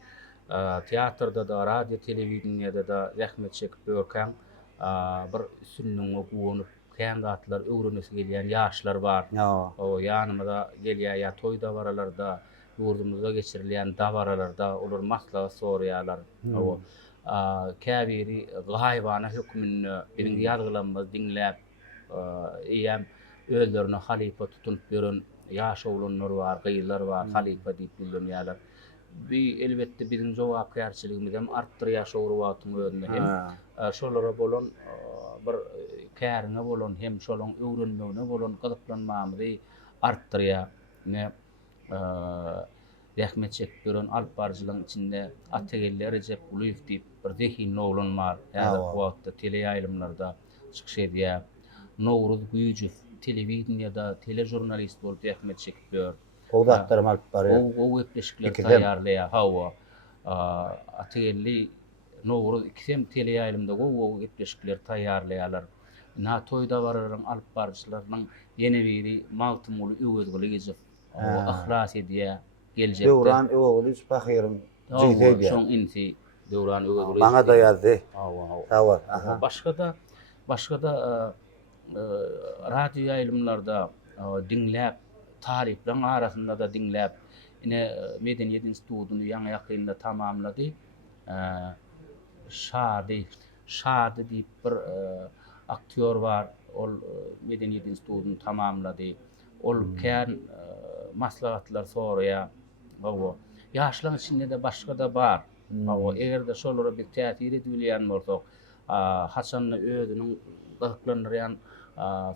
teatrda da, radio, telewizionyada da rahmet çekip berken bir üstünlüğüne gowunyp kän zatlar öwrenesi gelýän ýaşlar bar. O ýanymda gelýär ýa toýda baralarda, ýurdumyzda geçirilýän dabaralarda olar maslahat sorýarlar. O käbiri gaýbana hökmüni biziň ýargylanmaz diňläp ýa özlerine halifa tutunup beren ýaş oglanlar bar, gyýlar bar, halifa diýip bilýärler. Elbetde biziň jogapkärçiligimiz hem artdyrýar şo urwatyň özünde hem şolara bolan bir kärine bolan hem şolaň öwrenmegine bolan gyzyklanmamyzy artdyrýar. Ne rahmet çekip beren alyp barjylygyň içinde Atagelli Recep Uliýew diýip bir zehinli oglan bar. Häzir bu wagtda teleýaýlymlarda çykyş edýär. Nowruz Güýjüw telewizionyada telejurnalist bolup rahmet çekip ber. O zatlarym alyp barýar. O gepleşikler taýýarlaýar. Hawa Atagelli Nowruz ikisem teleýaýlymda o gepleşikler taýýarlaýarlar. Na toýda bararyň alyp barjylarynyň ýene biri magtymly öwezgili geçip o ihlas edýär. Gelecekde Döwran öweliç pahyryň jyzy edýär. Şoň insi Döwran öwezgili. Baňa da ýazdy. Hawa. Başga da radio ýaýlymlarda dinläp taliplerin arasında da dinläp ine Medeniýet Institutyny ýaňy ýakynda tamamlady. Şady diýip bir aktyor bar. Ol Medeniýet Institutyny tamamlady. Ol kän maslahatlar sorýar. Bawa ýaşlaryň içinde de başga da bar. Bawa egerde şolara bir täsir edilýän bolsak, haçanly özüniň gyzyklanýan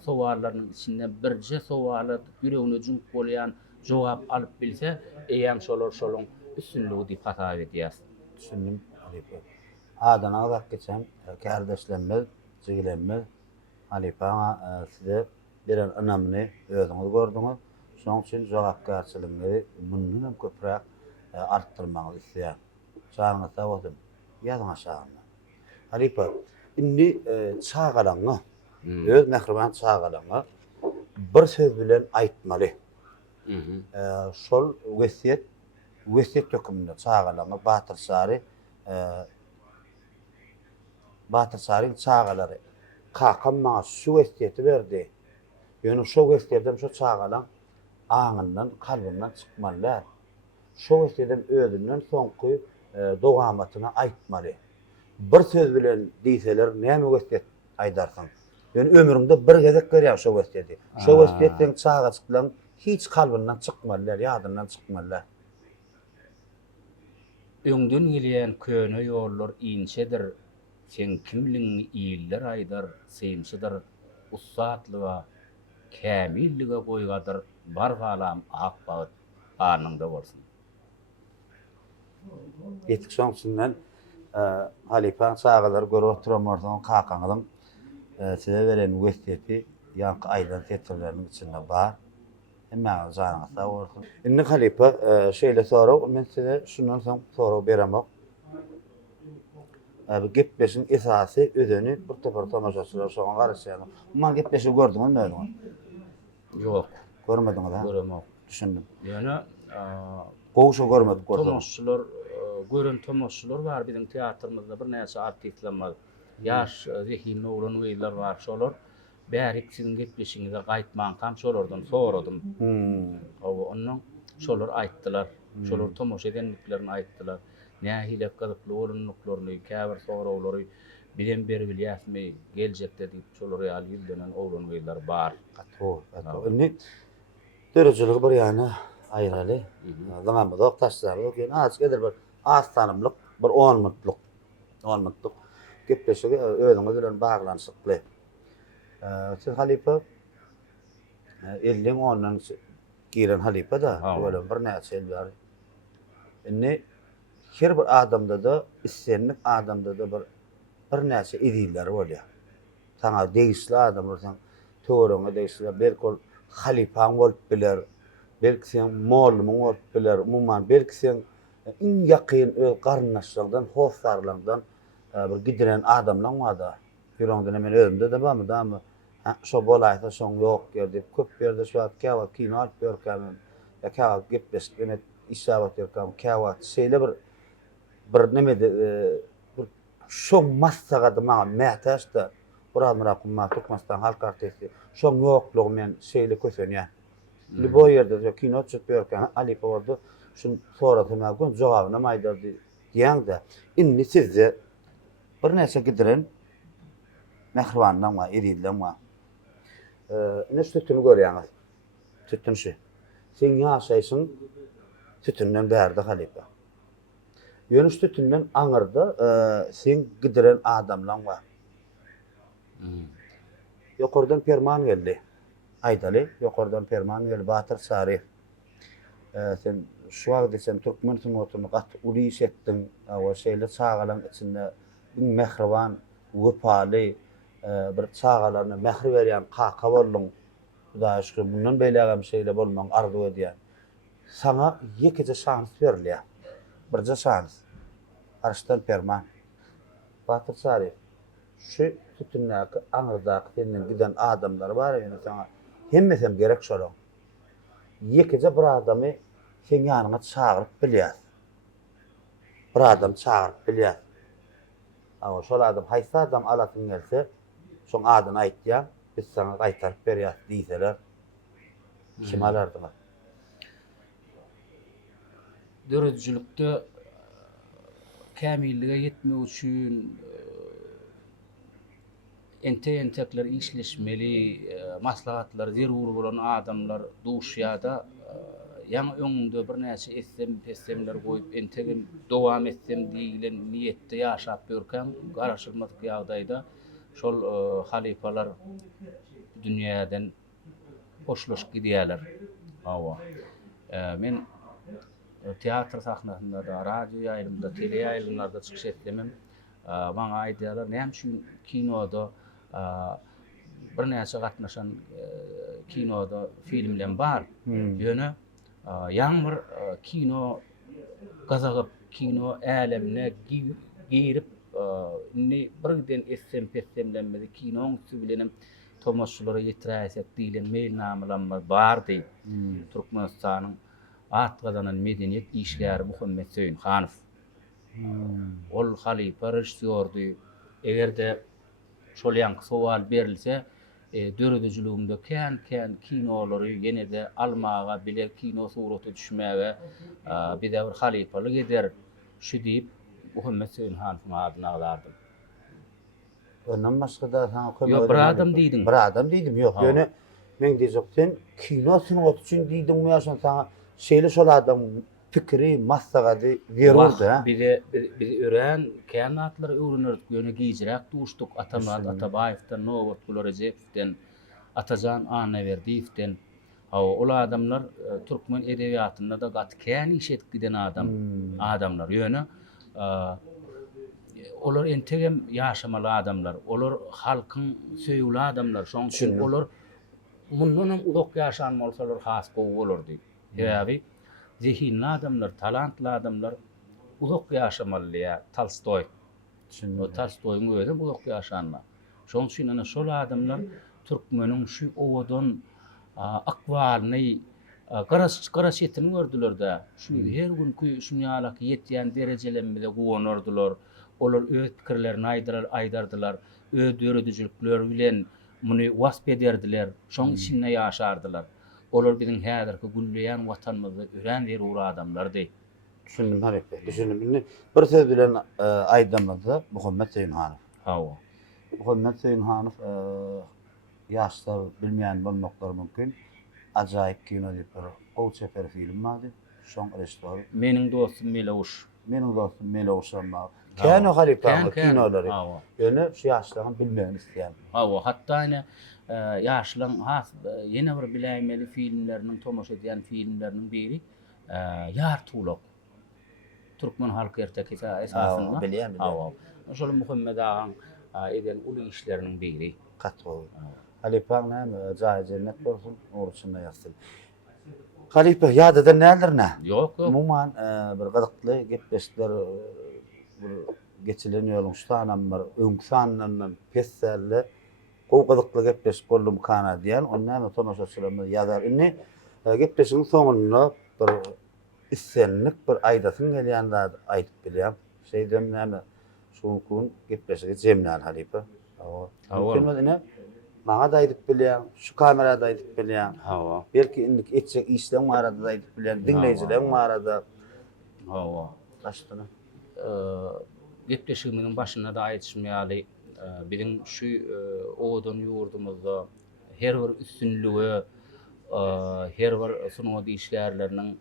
sowallaryň içinde birje sowala ýüregine jump bolýan jogap alyp bilse, eýem şolaň üstünligi diýip hata edýär. Düşündüm. Adana azak geçen kardeşlenmez, jigilenmez. Halipa size beren önemli özüňiz gördüňiz. Şoň üçin jogapkärçiligiňi mundan köpräk artdyrmagy isleýär. Çağırňyz sag bolsun. Ýazyň aşagyna. Halipa, indi çağalaňy, öz mehriban çağalaňy bir söz bilen aýtmaly. Şol wesiýet töküminde çağalaňy Batyr Sary çağalary kakam maňa şu wesiýeti berdi. Ýöne şu wesiýetden şu çağalaň aňyndan, kalbyndan çykmaly. Şu wesiýetden özünden soňky dogamatyna aýtmaly. Bir söz bilen diýseler näme wesiýet aýdarsyň? Ýöne ömrümde bir gezek görýär şu wesiýeti. Şu wesiýetden çağa çyklan hiç kalbyndan çykmaly, ýadyndan çykmaly. Öňden gelýän köne ýollar inçedir. Sen kimliňi iýiller aýdar, seýimçidir. Ussatlyga, kämillige goýgadyr. Bar galam akbagat anynda bolsun. Etdik şoňsundan Halipa çağalar görüp oturamorsaň kakanyň size beren wesiýeti ýanky aýdan tetirleriniň içinde bar. Hemme janyňyz sag bolsun. Indi Halipa şeýle sorag, men size şundan soň sorag beremok. Gepleşiň esasy özüni bir topar tamaşaçylar şoňa garaşýar. Man gepleşi gördüňiz mi? Ýok, görmediňiz ha? göremok. Düşündüm. Ýöne Gowşa görmedik gördüm. tomaşçylar gören tomoşçular var bizim teatrymyzda bir näçe artistler yaş zehin olan öýler var şolar bärik sizin gitmişiňize gaýtman tam şolardan soradym. Onuň şolar aýtdylar. Şolar tomoşa edenliklerini aýtdylar. Nähile galyply olunlyklaryny, käbir sorawlary bilen beri bilýäsmi, geljekde diýip şolar ýaly ýüldenen oglan öýler bar. Indi dörejiligi bir ýany aýraly. Zamanmy doktaşlar ýa-ni azgedir bir az tanymlyk bir 10 minutlyk gepleşigi özüňiz bilen baglanyşykly. Siz halipa 50 ondan giren halipa da böyle bir näçe ýyl bar. Indi her bir adamda da islenlik adamda da bir näçe idilleri bolýar. Sana degisli adam bolsan töwerüňe degisli belki halipaň bolup biler. Belki sen mollumyň bolup biler. Umumyň belki sen iň ýakyn öz garnaşlardan, howsarlardan bir gidiren adamlaň wada. Ýüreğinde men özümde de barmy da şo bolaýsa şoň ýok gerdi. Köp ýerde şu käwat kino alyp berkämem. Ya käwat gepleşip isabat ýerkäm käwat şeýle bir nemede şoň massaga da maňa mätäşde Murat tukmasdan halk artisti şoň ýoklugy men şeýle kösenýär. Bu ýerde kino çykyp berkäm alyp boldy. Şunu soradyma gün jogabyna maýdardy diýäňde. Indi sizde bir näçe gidiren mehribandan wa erilden wa ne sütünü görýäňiz. Sütün şu. Sen ýaşaýsyň sütünden bärde halipa. Ýöne sütünden aňyrda sen gidiren adamlaň wa. Ýokardan perman geldi. Aýdaly, ýokardan perman geldi Batyr Sary. Sen şu wagtda sen türkmen sunutyny gat ulyş etdiň, o şeýle çağalaň içinde mehriban, wepaly bir çağalaryna mehri berýän kaka boldum. Hudaýa şükür bundan beýlegem şeýle bolmaň arzu edýär. Sana ýekije şans berilýär. Birje şans. Arşdan perman. Batyr Sary. Şu sütünläki aňyrdaky senden giden adamlar bar ýene sana hemmesem gerek şolar. Ýekije bir adamy sen ýanyňa çağıryp bilýär. Bir adam çağıryp bilýär. Ama şol adam haýsy adam alatyn gelse, şoň adyny aýtýar, biz sana gaýtaryp berýär diýseler. Kim alardylar? Dörejçilikde kämillige ýetmek üçin entekler işleşmeli, maslahatlar zerur bolan adamlar duşýada ýa-ni öňünde bir näçe essemler goýup entegim dowam etsem diýilen niýetde ýaşap ýörkäm garaşylmadyk ýagdaýda şol halipalar dünýäden hoşlaşyp gidýärler. Men teatr sahnasynda da, radio ýaýlymda, tele ýaýlymlarda çykyş etmem. Maňa aýdýarlar, näme şu kinoda bir näçe gatnaşan kinoda filmler bar. Ýöne ýaňmyr kino gazagyp kino älemine girip birden essemlenmedi kinoň sübilenim tomoşçulara ýetiräsek diýilen meýilnamalar bardy. Türkmenistanyň atgazanan medeniýet işgäri Muhammed Söýün Hanow. Ol halipa rejissördi. Egerde şol ýanky sowal berilse, döredijiligimde kän kinolary ýene-de almaga bile kino suraty düşmäge bir halipalyk eder. Şu diýip Muhammed Söýün Hanowyň adyny alardım. Ondan başga da sana kömek Ýok, bir adam diýdim. Bir adam diýdim. Ýok, ýöne men diýjek sen kino sunuty üçin diýdim ýa-şo sana şeýle şol adam pikiri massagady berurdy ha. Bir ören känatlar öwrenirdik ýöne giýjirek duşduk Atamat Atabaýewden, Nowat Gulorejewden, Atajan Anaverdiýewden. Ol adamlar türkmen edebiýatynda da gat kän iş edip giden adamlar ýöne olar entegem ýaşamaly adamlar, olar halkyň söýgüli adamlar, şoň üçin olar mundan uzak ýaşan bolsalar has gowy bolardy. Ýa-ni zehinli adamlar, talantly adamlar uzak ýaşamaly ýa Tolstoy. O Tolstoy'un özü uzak ýaşanlar. Şoň üçin ana şol adamlar türkmeniň şu owadan akwalyny Garas etini gördüler de, şu her günkü şunýalaky ýetýän derejelenmede guwanardylar. Olar öz pikirlerini aydardylar, öz döredüjülükleri bilen muny wasp ederdiler, şoň içinde ýaşardylar. Olar biziň häzirki gülleýän watanymyzda ören bir uğra adamlardy. Düşündüm Halep Bey. Düşündüm. Bir söz bilen aýdamada Muhammed Seýinhanow. Hawa. Muhammed Seýinhanow ýaşlar bilmeýän bolmaklar mümkin. Ajaýyp kino diýip bir Gow Sefer film vardy. Şoň restoran. Meniň dostum Melawuş. Meniň dostum Melawuş amma. Kano Halep Bey kinolary. Hawa. Ýöne şu ýaşlaryň bilmeýän isleýän. Hawa, hatda ine ýaşlaryň ýene bir bilämeli filmleriniň tomaşa edýän filmleriniň biri Ýar Tulak. Türkmen halky erteki esasında. Bilýän. Hawa. Şol Muhammed ağaň eden uly işleriniň biri. Katol. Halep Bey näme jaý cennet bolsun, orçunda ýatsyn. Halep Bey ýadyda näler nä? Yok. Umuman bir gydykly gepleşikler bir geçilen ýoluň şutanam bir öňsanlanan pesserle gowgydykly gepleşik boldum kana diýen ondan tomaşaçylarymyz ýazar. Inni gepleşigiň soňunda bir issenlik bir aýdasyn gelýänler aýdyp bilýär. Şeýdem näme şu gün gepleşigi jemnän Halep Bey. Hawa. Maňa da aýdyp bilýär, şu kamerada aýdyp bilýär. Hawa. Belki indik etjek işleň barada da aýdyp bilýär, dinleýijileň barada. Hawa. Başdyna. Gepleşigimiň başynda da aýtmaýaly, biziň şu odan ýurdumyzda her bir üstünlügi, her bir sunady işlerleriniň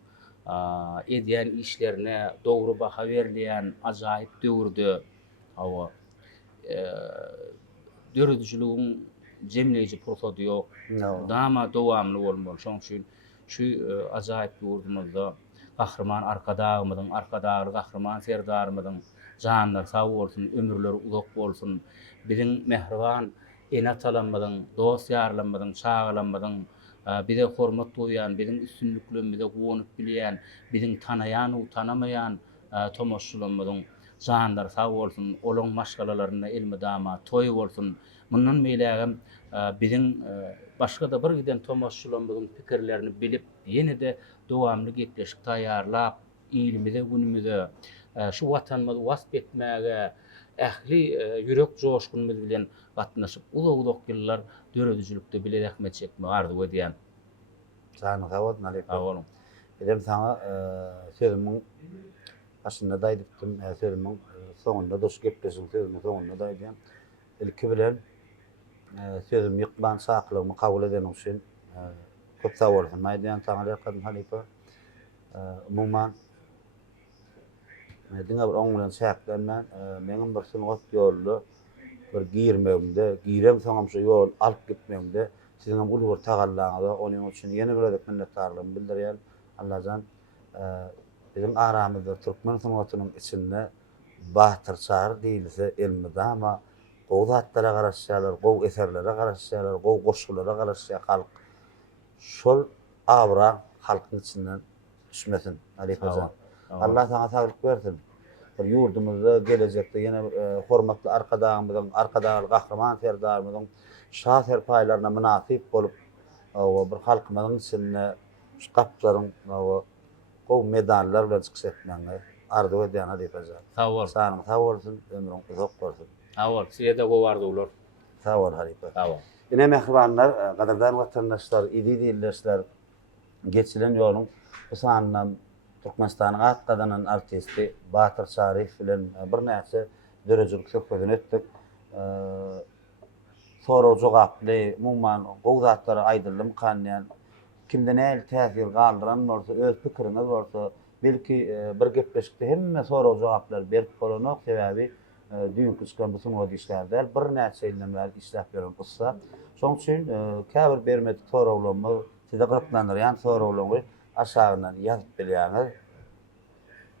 edýän işlerine dogry baha berilýän ajaýyp döwürde. Hawa. Döredüjülügiň jemleýiji pursady ýok. Dama dowamly bolmaly. Şoň üçin şu ajaýyp ýurdumyzda gahrman arkadagymyň, arkadagy gahrman serdarymyň janlar sag bolsun, ömürleri uzak bolsun. Biziň mehriban ene talanmadyň, dost ýarlanmadyň, çağlanmadyň, bize hormat duýan, biziň üstünlüklerimize gowunyp bilýän, biziň tanaýan, utanamaýan tomaşçylarymyň janlar sag bolsun, olaň maşgalalaryna ilmi dama toý bolsun. Mundan meýlegem biziň başga da bir giden tomaşçylarymyň pikirlerini bilip, ýene-de dowamly gepleşik taýýarlap, ilimize günümüze şu watanymyzy wasp etmäge, ähli ýürek joşgunymyz bilen gatnaşyp uzak ýyllar döredüjülükde bile rahmet çekme ardy diýen. Sany gawat Halep Bey. Awalım. Edem saňa sözümiň başynda da aýdypdym, sözümiň soňunda da şu gepleşigiň sözümiň soňunda da aýdýan. Ilki bilen sözüm ýykban saklygymy kabul edeniň üçin köp sag bolsun aýdýan saňa rehmet Halep Bey. Umuman diňe bir oň bilen şäklenmän, meňim bir sunugat ýolly bir girmegimde, girem soňam şu ýol alyp gitmegimde siziň ulgur tagallaňyza onuň üçin ýene bir edip minnetdarlygymy bildirýän. Allahjan bizim aramyzda türkmen sunugatynyň içinde Bahtır Çağrı diýilse elmide ama gow zatlara garaşýarlar, gow eserlere garaşýarlar, gow goşgulara garaşýar halk. Şol awra halkyň içinden düşmesin Halep Bey. Allah sana sağlık versin. Bir yurdumuzda gelecekte yine hormatly arkadaşlarymyzyň, arkadaşlar gahrman serdarymyzyň şah serpaýlaryna münasip bolup bir halkymyzyň içinde şaplaryň gow medallar bilen çykyş etmäňe ardy edýän Halep Bey. Sag bol. Sag bolsun, ömrüň uzak bolsun. Sag bol. Size de gowardy ular. Sag bol Halep Bey. Sag bol. Ine mehribanlar, gadardan watandaşlar, idi diýilýär. Geçilen ýoluň sanynam Türkmenistanyň atgadan artisti Bahtır Çağrı bilen bir näçe dörejilik söhbetini etdik. Soraw jogaply, mumman gow zatlary aýdylym kanýan. Kimde näil täsir galdyran bolsa, öz pikiriniz bolsa, belki bir gepleşikde hemme soraw jogaplar berip bolanok sebäbi düýünki çykan bu sunuwady işlerde bir näçe ýyllar işläp beren bolsa, şoň üçin käbir bermedik sorawlamy size gatnandyrýan sorawlamy aşağıdan ýazyp bilýäňiz.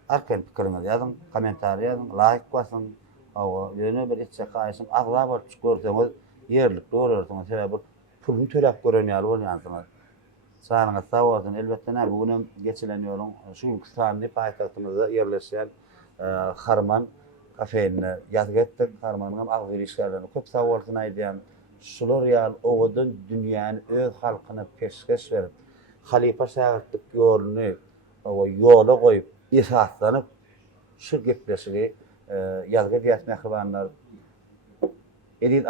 Arkan pikiriňizi ýazyň, kommentary ýazyň, like basyn. Ýöne bir etçe gaýşyň agza bolup görseňiz ýerlikde görersiňiz. Sebäbi puluny töläp gören ýaly bolýansyňyz. Sağlygyňyz sag bolsun. Elbetde bugün geçilen ýoluň şu Gürcistanly paýtagtymyzda ýerleşýän Harman kafeine ýazyp etdik. Harmanyň agzary işlerini köp sag bolsun aýdýan. Şular ýaly owadan dünýäni öz halkyna peşkeş berip halipa şagirdlik ýolunu o ýola goýup esaslanyp şu gepleşigi ýazgy diýet mehribanlar edin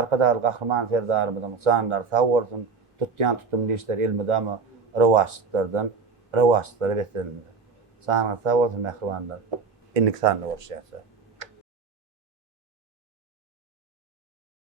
arkadagy gahryman ferdarymyzyň janlar sag bolsun tutýan tutumly işler elmydama rewaçlary betenler. Sana sag bolsun mehribanlar. Innik sanly bolşýar.